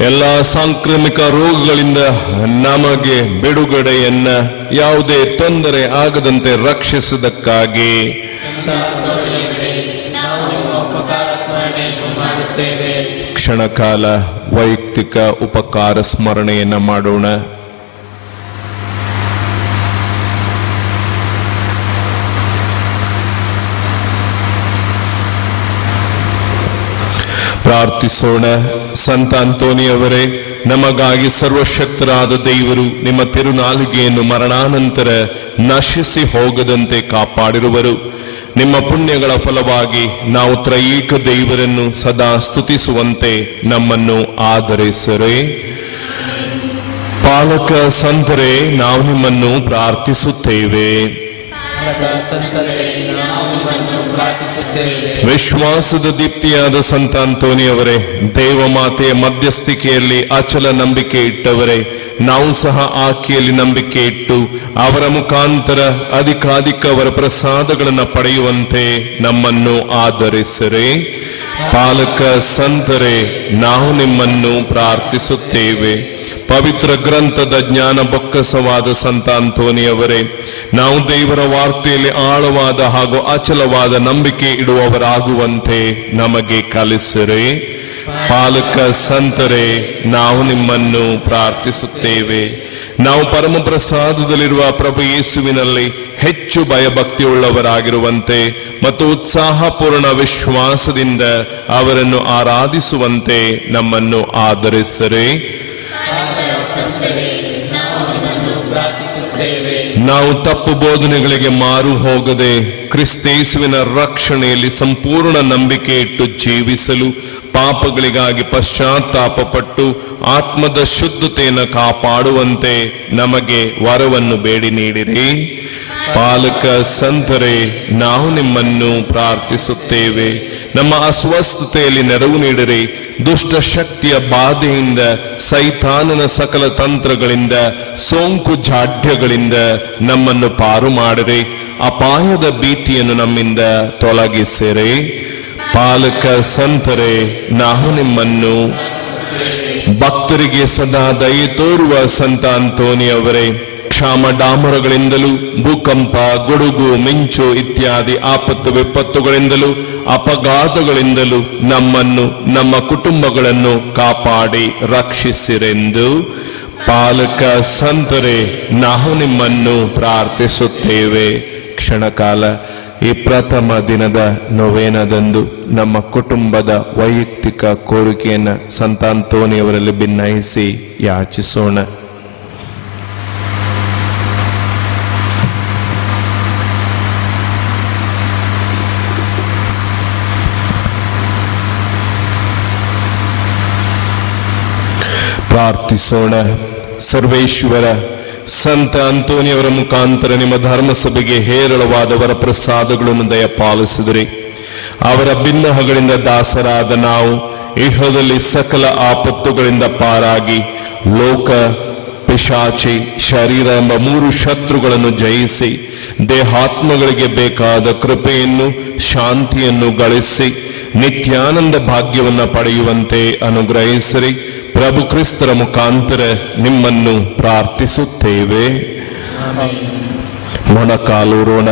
ಎಲ್ಲ ಸಾಂಕ್ರಾಮಿಕ ರೋಗಗಳಿಂದ ನಮಗೆ ಬಿಡುಗಡೆಯನ್ನ ಯಾವುದೇ ತೊಂದರೆ ಆಗದಂತೆ ರಕ್ಷಿಸಿದ್ದಕ್ಕಾಗಿ ಕ್ಷಣಕಾಲ ವೈಯಕ್ತಿಕ ಉಪಕಾರ ಸ್ಮರಣೆಯನ್ನ ಮಾಡೋಣ. ಪ್ರಾರ್ಥಿಸೋಣ. ಸಂತ ಅಂತೋನಿಯವರೇ, ನಮಗಾಗಿ ಸರ್ವಶಕ್ತರಾದ ದೇವರು ನಿಮ್ಮ ತಿರುನಾಲಿಗೆಯನ್ನು ಮರಣಾನಂತರ ನಶಿಸಿ ಹೋಗದಂತೆ ಕಾಪಾಡಿರುವರು. ನಿಮ್ಮ ಪುಣ್ಯಗಳ ಫಲವಾಗಿ ನಾವು ತ್ರೈಕ ದೇವರನ್ನು ಸದಾ ಸ್ತುತಿಸುವಂತೆ ನಮ್ಮನ್ನು ಆಧರಿಸರೆ. ಪಾಲಕ ಸಂತರೇ, ನಾವು ನಿಮ್ಮನ್ನು ಪ್ರಾರ್ಥಿಸುತ್ತೇವೆ. ವಿಶ್ವಾಸದ ದೀಪ್ತಿಯಾದ ಸಂತ ಅಂತೋನಿಯವರೇ, ದೇವಮಾತೆಯ ಮಧ್ಯಸ್ಥಿಕೆಯಲ್ಲಿ ಅಚಲ ನಂಬಿಕೆ ಇಟ್ಟವರೇ, ನಾವು ಸಹ ಆಕೆಯಲ್ಲಿ ನಂಬಿಕೆ ಇಟ್ಟು ಅವರ ಮುಖಾಂತರ ಅಧಿಕಾಧಿಕ ಅವರ ಪ್ರಸಾದಗಳನ್ನು ಪಡೆಯುವಂತೆ ನಮ್ಮನ್ನು ಆಧರಿಸರೆ. ಪಾಲಕ ಸಂತರೇ, ನಾವು ನಿಮ್ಮನ್ನು ಪ್ರಾರ್ಥಿಸುತ್ತೇವೆ. ಪವಿತ್ರ ಗ್ರಂಥದ ಜ್ಞಾನ ಬೊಕ್ಕಸವಾದ ಸಂತ ಅಂತೋನಿಯವರೇ, ನಾವು ದೇವರ ವಾರ್ತೆಯಲ್ಲಿ ಆಳವಾದ ಹಾಗೂ ಅಚಲವಾದ ನಂಬಿಕೆ ಇಡುವವರಾಗುವಂತೆ ನಮಗೆ ಕಲಿಸಿರೆ. ಪಾಲಕ ಸಂತರೇ, ನಾವು ನಿಮ್ಮನ್ನು ಪ್ರಾರ್ಥಿಸುತ್ತೇವೆ. ನಾವು ಪರಮ ಪ್ರಸಾದದಲ್ಲಿರುವ ಪ್ರಭು ಯೇಸುವಿನಲ್ಲಿ ಹೆಚ್ಚು ಭಯಭಕ್ತಿಯುಳ್ಳವರಾಗಿರುವಂತೆ ಮತ್ತು ಉತ್ಸಾಹಪೂರ್ಣ ವಿಶ್ವಾಸದಿಂದ ಅವರನ್ನು ಆರಾಧಿಸುವಂತೆ ನಮ್ಮನ್ನು ಆಧರಿಸರೆ. ನಾವು ತಪ್ಪು ಬೋಧನೆಗಳಿಗೆ ಮಾರು ಹೋಗದೆ ಕ್ರಿಸ್ತೇಸುವಿನ ರಕ್ಷಣೆಯಲ್ಲಿ ಸಂಪೂರ್ಣ ನಂಬಿಕೆ ಇಟ್ಟು ಜೀವಿಸಲು, ಪಾಪಗಳಿಗಾಗಿ ಪಶ್ಚಾತ್ತಾಪಪಟ್ಟು ಆತ್ಮದ ಶುದ್ಧತೆಯನ್ನು ಕಾಪಾಡುವಂತೆ ನಮಗೆ ವರವನ್ನು ಬೇಡಿ ನೀಡಿರಿ. ಪಾಲಕ ಸಂತರೇ, ನಾವು ನಿಮ್ಮನ್ನು ಪ್ರಾರ್ಥಿಸುತ್ತೇವೆ. ನಮ್ಮ ಅಸ್ವಸ್ಥತೆಯಲ್ಲಿ ನೆರವು ನೀಡಿರಿ. ದುಷ್ಟ ಶಕ್ತಿಯ ಬಾಧೆಯಿಂದ, ಸೈತಾನನ ಸಕಲ ತಂತ್ರಗಳಿಂದ, ಸೋಂಕು ಜಾಡ್ಯಗಳಿಂದ ನಮ್ಮನ್ನು ಪಾರು ಮಾಡಿರಿ. ಅಪಾಯದ ಭೀತಿಯನ್ನು ನಮ್ಮಿಂದ ತೊಲಗಿಸಿರಿ. ಪಾಲಕ ಸಂತರೇ, ನಾವು ನಿಮ್ಮನ್ನು ಭಕ್ತರಿಗೆ ಸದಾ ದಯೆ ತೋರುವ ಸಂತ ಅಂತೋನಿಯವರೇ, ಕ್ಷಾಮ ಡಾಮರಗಳಿಂದಲೂ, ಭೂಕಂಪ, ಗುಡುಗು, ಮಿಂಚು ಇತ್ಯಾದಿ ಆಪತ್ತು ವಿಪತ್ತುಗಳಿಂದಲೂ, ಅಪಘಾತಗಳಿಂದಲೂ ನಮ್ಮನ್ನು, ನಮ್ಮ ಕುಟುಂಬಗಳನ್ನು ಕಾಪಾಡಿ ರಕ್ಷಿಸಿರೆಂದು ಪಾಲಕ ಸಂತರೇ, ನಾವು ನಿಮ್ಮನ್ನು ಪ್ರಾರ್ಥಿಸುತ್ತೇವೆ. ಕ್ಷಣಕಾಲ ಈ ಪ್ರಥಮ ದಿನದ ನೊವೇನದಂದು ನಮ್ಮ ಕುಟುಂಬದ ವೈಯಕ್ತಿಕ ಕೋರಿಕೆಯನ್ನು ಸಂತ ಅಂತೋನಿಯವರಲ್ಲಿ ಭಿನ್ನಯಿಸಿ ಯಾಚಿಸೋಣ. ಪ್ರಾರ್ಥಿಸೋಣ. ಸರ್ವೇಶ್ವರ, ಸಂತ ಅಂತೋನಿಯವರ ಮುಖಾಂತರ ನಿಮ್ಮ ಧರ್ಮಸಭೆಗೆ ಹೇರಳವಾದವರ ಪ್ರಸಾದಗಳನ್ನು ದಯಪಾಲಿಸಿದಿರಿ. ಅವರ ಭಿನ್ನಹಗಳಿಂದ ದಾಸರಾದ ನಾವು ಇಹದಲ್ಲಿ ಸಕಲ ಆಪತ್ತುಗಳಿಂದ ಪಾರಾಗಿ ಲೋಕ, ಪಿಶಾಚಿ, ಶರೀರ ಎಂಬ 3 ಶತ್ರುಗಳನ್ನು ಜಯಿಸಿ ದೇಹಾತ್ಮಗಳಿಗೆ ಬೇಕಾದ ಕೃಪೆಯನ್ನು, ಶಾಂತಿಯನ್ನು ಗಳಿಸಿ ನಿತ್ಯಾನಂದ ಭಾಗ್ಯವನ್ನು ಪಡೆಯುವಂತೆ ಅನುಗ್ರಹಿಸಿರಿ. ಪ್ರಭು ಕ್ರಿಸ್ತರ ಮುಖಾಂತರ ನಿಮ್ಮನ್ನು ಪ್ರಾರ್ಥಿಸುತ್ತೇವೆ. ಮೊಣಕಾಲೂರೋಣ.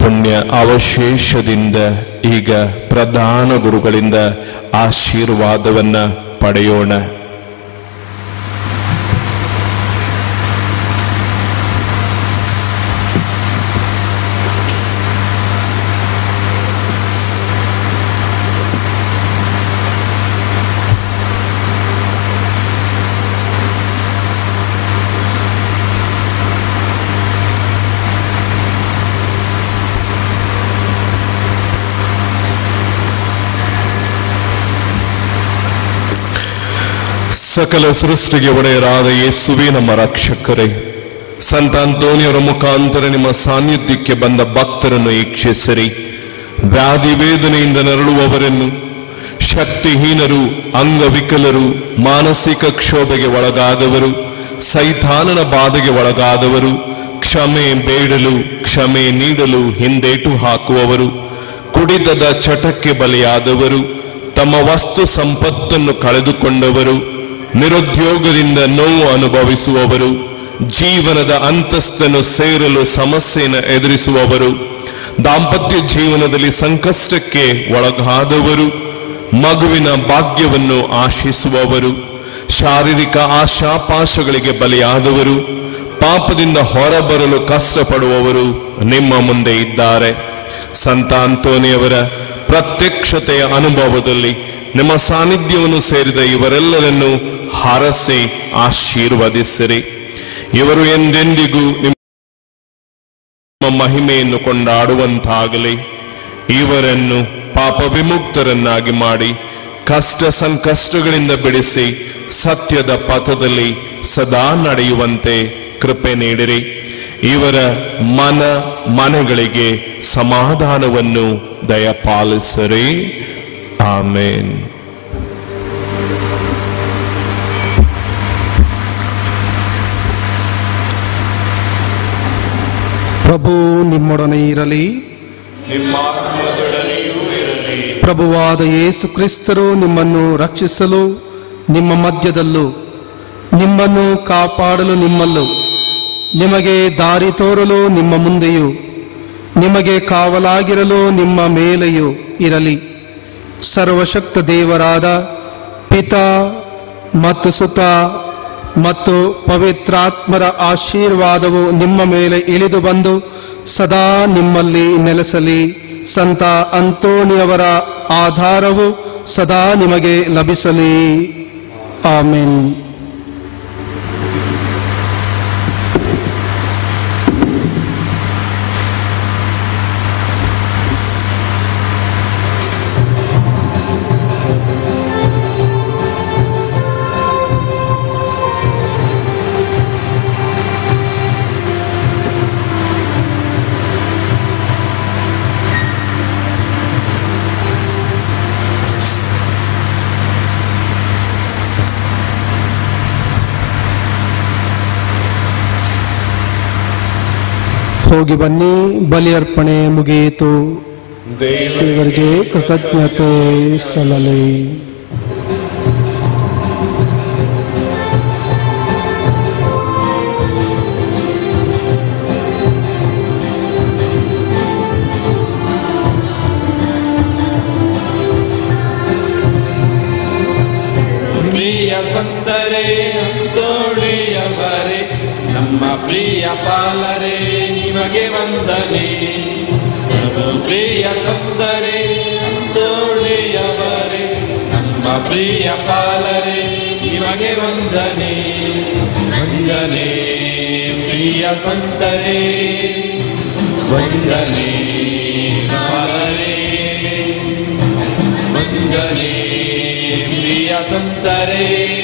ಪುಣ್ಯ ಅವಶೇಷದಿಂದ ಈಗ ಪ್ರಧಾನ ಗುರುಗಳಿಂದ ಆಶೀರ್ವಾದವನ್ನ ಪಡೆಯೋಣ. ಸಕಲ ಸೃಷ್ಟಿಗೆ ಒಡೆಯರಾದ ಯೇಸುವೇ ನಮ್ಮ ರಕ್ಷಕರೇ, ಸಂತ ಅಂತೋನಿಯವರ ಮುಖಾಂತರ ನಿಮ್ಮ ಸಾನ್ನಿಧ್ಯಕ್ಕೆ ಬಂದ ಭಕ್ತರನ್ನು ಈಕ್ಷಿಸಿರಿ. ವ್ಯಾಧಿ ವೇದನೆಯಿಂದ ನರಳುವವರನ್ನು, ಶಕ್ತಿಹೀನರು, ಅಂಗವಿಕಲರು, ಮಾನಸಿಕ ಕ್ಷೋಭೆಗೆ ಒಳಗಾದವರು, ಸೈತಾನನ ಬಾಧೆಗೆ ಒಳಗಾದವರು, ಕ್ಷಮೆ ಬೇಡಲು ಕ್ಷಮೆ ನೀಡಲು ಹಿಂದೇಟು ಹಾಕುವವರು, ಕುಡಿತದ ಚಟಕ್ಕೆ ಬಲಿಯಾದವರು, ತಮ್ಮ ವಸ್ತು ಸಂಪತ್ತನ್ನು ಕಳೆದುಕೊಂಡವರು, ನಿರುದ್ಯೋಗದಿಂದ ನೋವು ಅನುಭವಿಸುವವರು, ಜೀವನದ ಅಂತಸ್ತನ್ನು ಸೇರಲು ಸಮಸ್ಯೆಯನ್ನು ಎದುರಿಸುವವರು, ದಾಂಪತ್ಯ ಜೀವನದಲ್ಲಿ ಸಂಕಷ್ಟಕ್ಕೆ ಒಳಗಾದವರು, ಮಗುವಿನ ಭಾಗ್ಯವನ್ನು ಆಶಿಸುವವರು, ಶಾರೀರಿಕ ಆಶಾಪಾಶಗಳಿಗೆ ಬಲಿಯಾದವರು, ಪಾಪದಿಂದ ಹೊರಬರಲು ಕಷ್ಟಪಡುವವರು ನಿಮ್ಮ ಮುಂದೆ ಇದ್ದಾರೆ. ಸಂತ ಅಂತೋನಿಯವರ ಪ್ರತ್ಯಕ್ಷತೆಯ ಅನುಭವದಲ್ಲಿ ನಿಮ್ಮ ಸಾನ್ನಿಧ್ಯವನ್ನು ಸೇರಿದ ಇವರೆಲ್ಲರನ್ನು ಹರಸಿ ಆಶೀರ್ವದಿಸಿರಿ. ಇವರು ಎಂದೆಂದಿಗೂ ನಿಮ್ಮ ಮಹಿಮೆಯನ್ನು ಕೊಂಡಾಡುವಂತಾಗಲಿ. ಇವರನ್ನು ಪಾಪ ವಿಮುಕ್ತರನ್ನಾಗಿ ಮಾಡಿ ಕಷ್ಟ ಸಂಕಷ್ಟಗಳಿಂದ ಬಿಡಿಸಿ ಸತ್ಯದ ಪಥದಲ್ಲಿ ಸದಾ ನಡೆಯುವಂತೆ ಕೃಪೆ ನೀಡಿರಿ. ಇವರ ಮನಗಳಿಗೆ ಸಮಾಧಾನವನ್ನು ದಯಪಾಲಿಸಿರಿ. ಆಮೇನ್. ಪ್ರಭು ನಿಮ್ಮೊಡನೆ ಇರಲಿ. ಪ್ರಭುವಾದ ಯೇಸು ಕ್ರಿಸ್ತರು ನಿಮ್ಮನ್ನು ರಕ್ಷಿಸಲು ನಿಮ್ಮ ಮಧ್ಯದಲ್ಲೂ, ನಿಮ್ಮನ್ನು ಕಾಪಾಡಲು ನಿಮ್ಮಲ್ಲೂ, ನಿಮಗೆ ದಾರಿ ತೋರಲು ನಿಮ್ಮ ಮುಂದೆಯೂ, ನಿಮಗೆ ಕಾವಲಾಗಿರಲು ನಿಮ್ಮ ಮೇಲೆಯೂ ಇರಲಿ. ಸರ್ವಶಕ್ತ ದೇವರಾದ ಪಿತಾ ಮತ್ತು ಸುತ ಮತ್ತು ಪವಿತ್ರಾತ್ಮರ ಆಶೀರ್ವಾದವು ನಿಮ್ಮ ಮೇಲೆ ಇಳಿದು ಬಂದು ಸದಾ ನಿಮ್ಮಲ್ಲಿ ನೆಲೆಸಲಿ. ಸಂತ ಅಂತೋಣಿಯವರ ಆಧಾರವು ಸದಾ ನಿಮಗೆ ಲಭಿಸಲಿ. ಆಮೆನ್. ಹೋಗಿ ಬನ್ನಿ, ಬಲಿ ಅರ್ಪಣೆ ಮುಗಿಯಿತು. ದೇವರಿಗೆ ಕೃತಜ್ಞತೆ ಸಲ್ಲಲಿ. ಪ್ರಿಯ ಸಂತರೇ, ಅಂತೋಣಿಯವರೇ, ನಮ್ಮ ಪ್ರಿಯ ಪಾಲರೇ, ನಿಮಗೆ ವಂದನೆ. ಪ್ರಭು ಪ್ರಿಯ ಸಂತರೇ, ಅಂತೋಣಿಯವರೇ, ನಮ್ಮ ಪ್ರಿಯ ಪಾಲರೇ, ನಿಮಗೆ ವಂದನೆ. ವಂದನೆ ಪ್ರಿಯ ಸಂತರೇ, ವಂದನೆ ಪಾಲರೇ, ವಂದನೆ ಪ್ರಿಯ ಸಂತರೇ.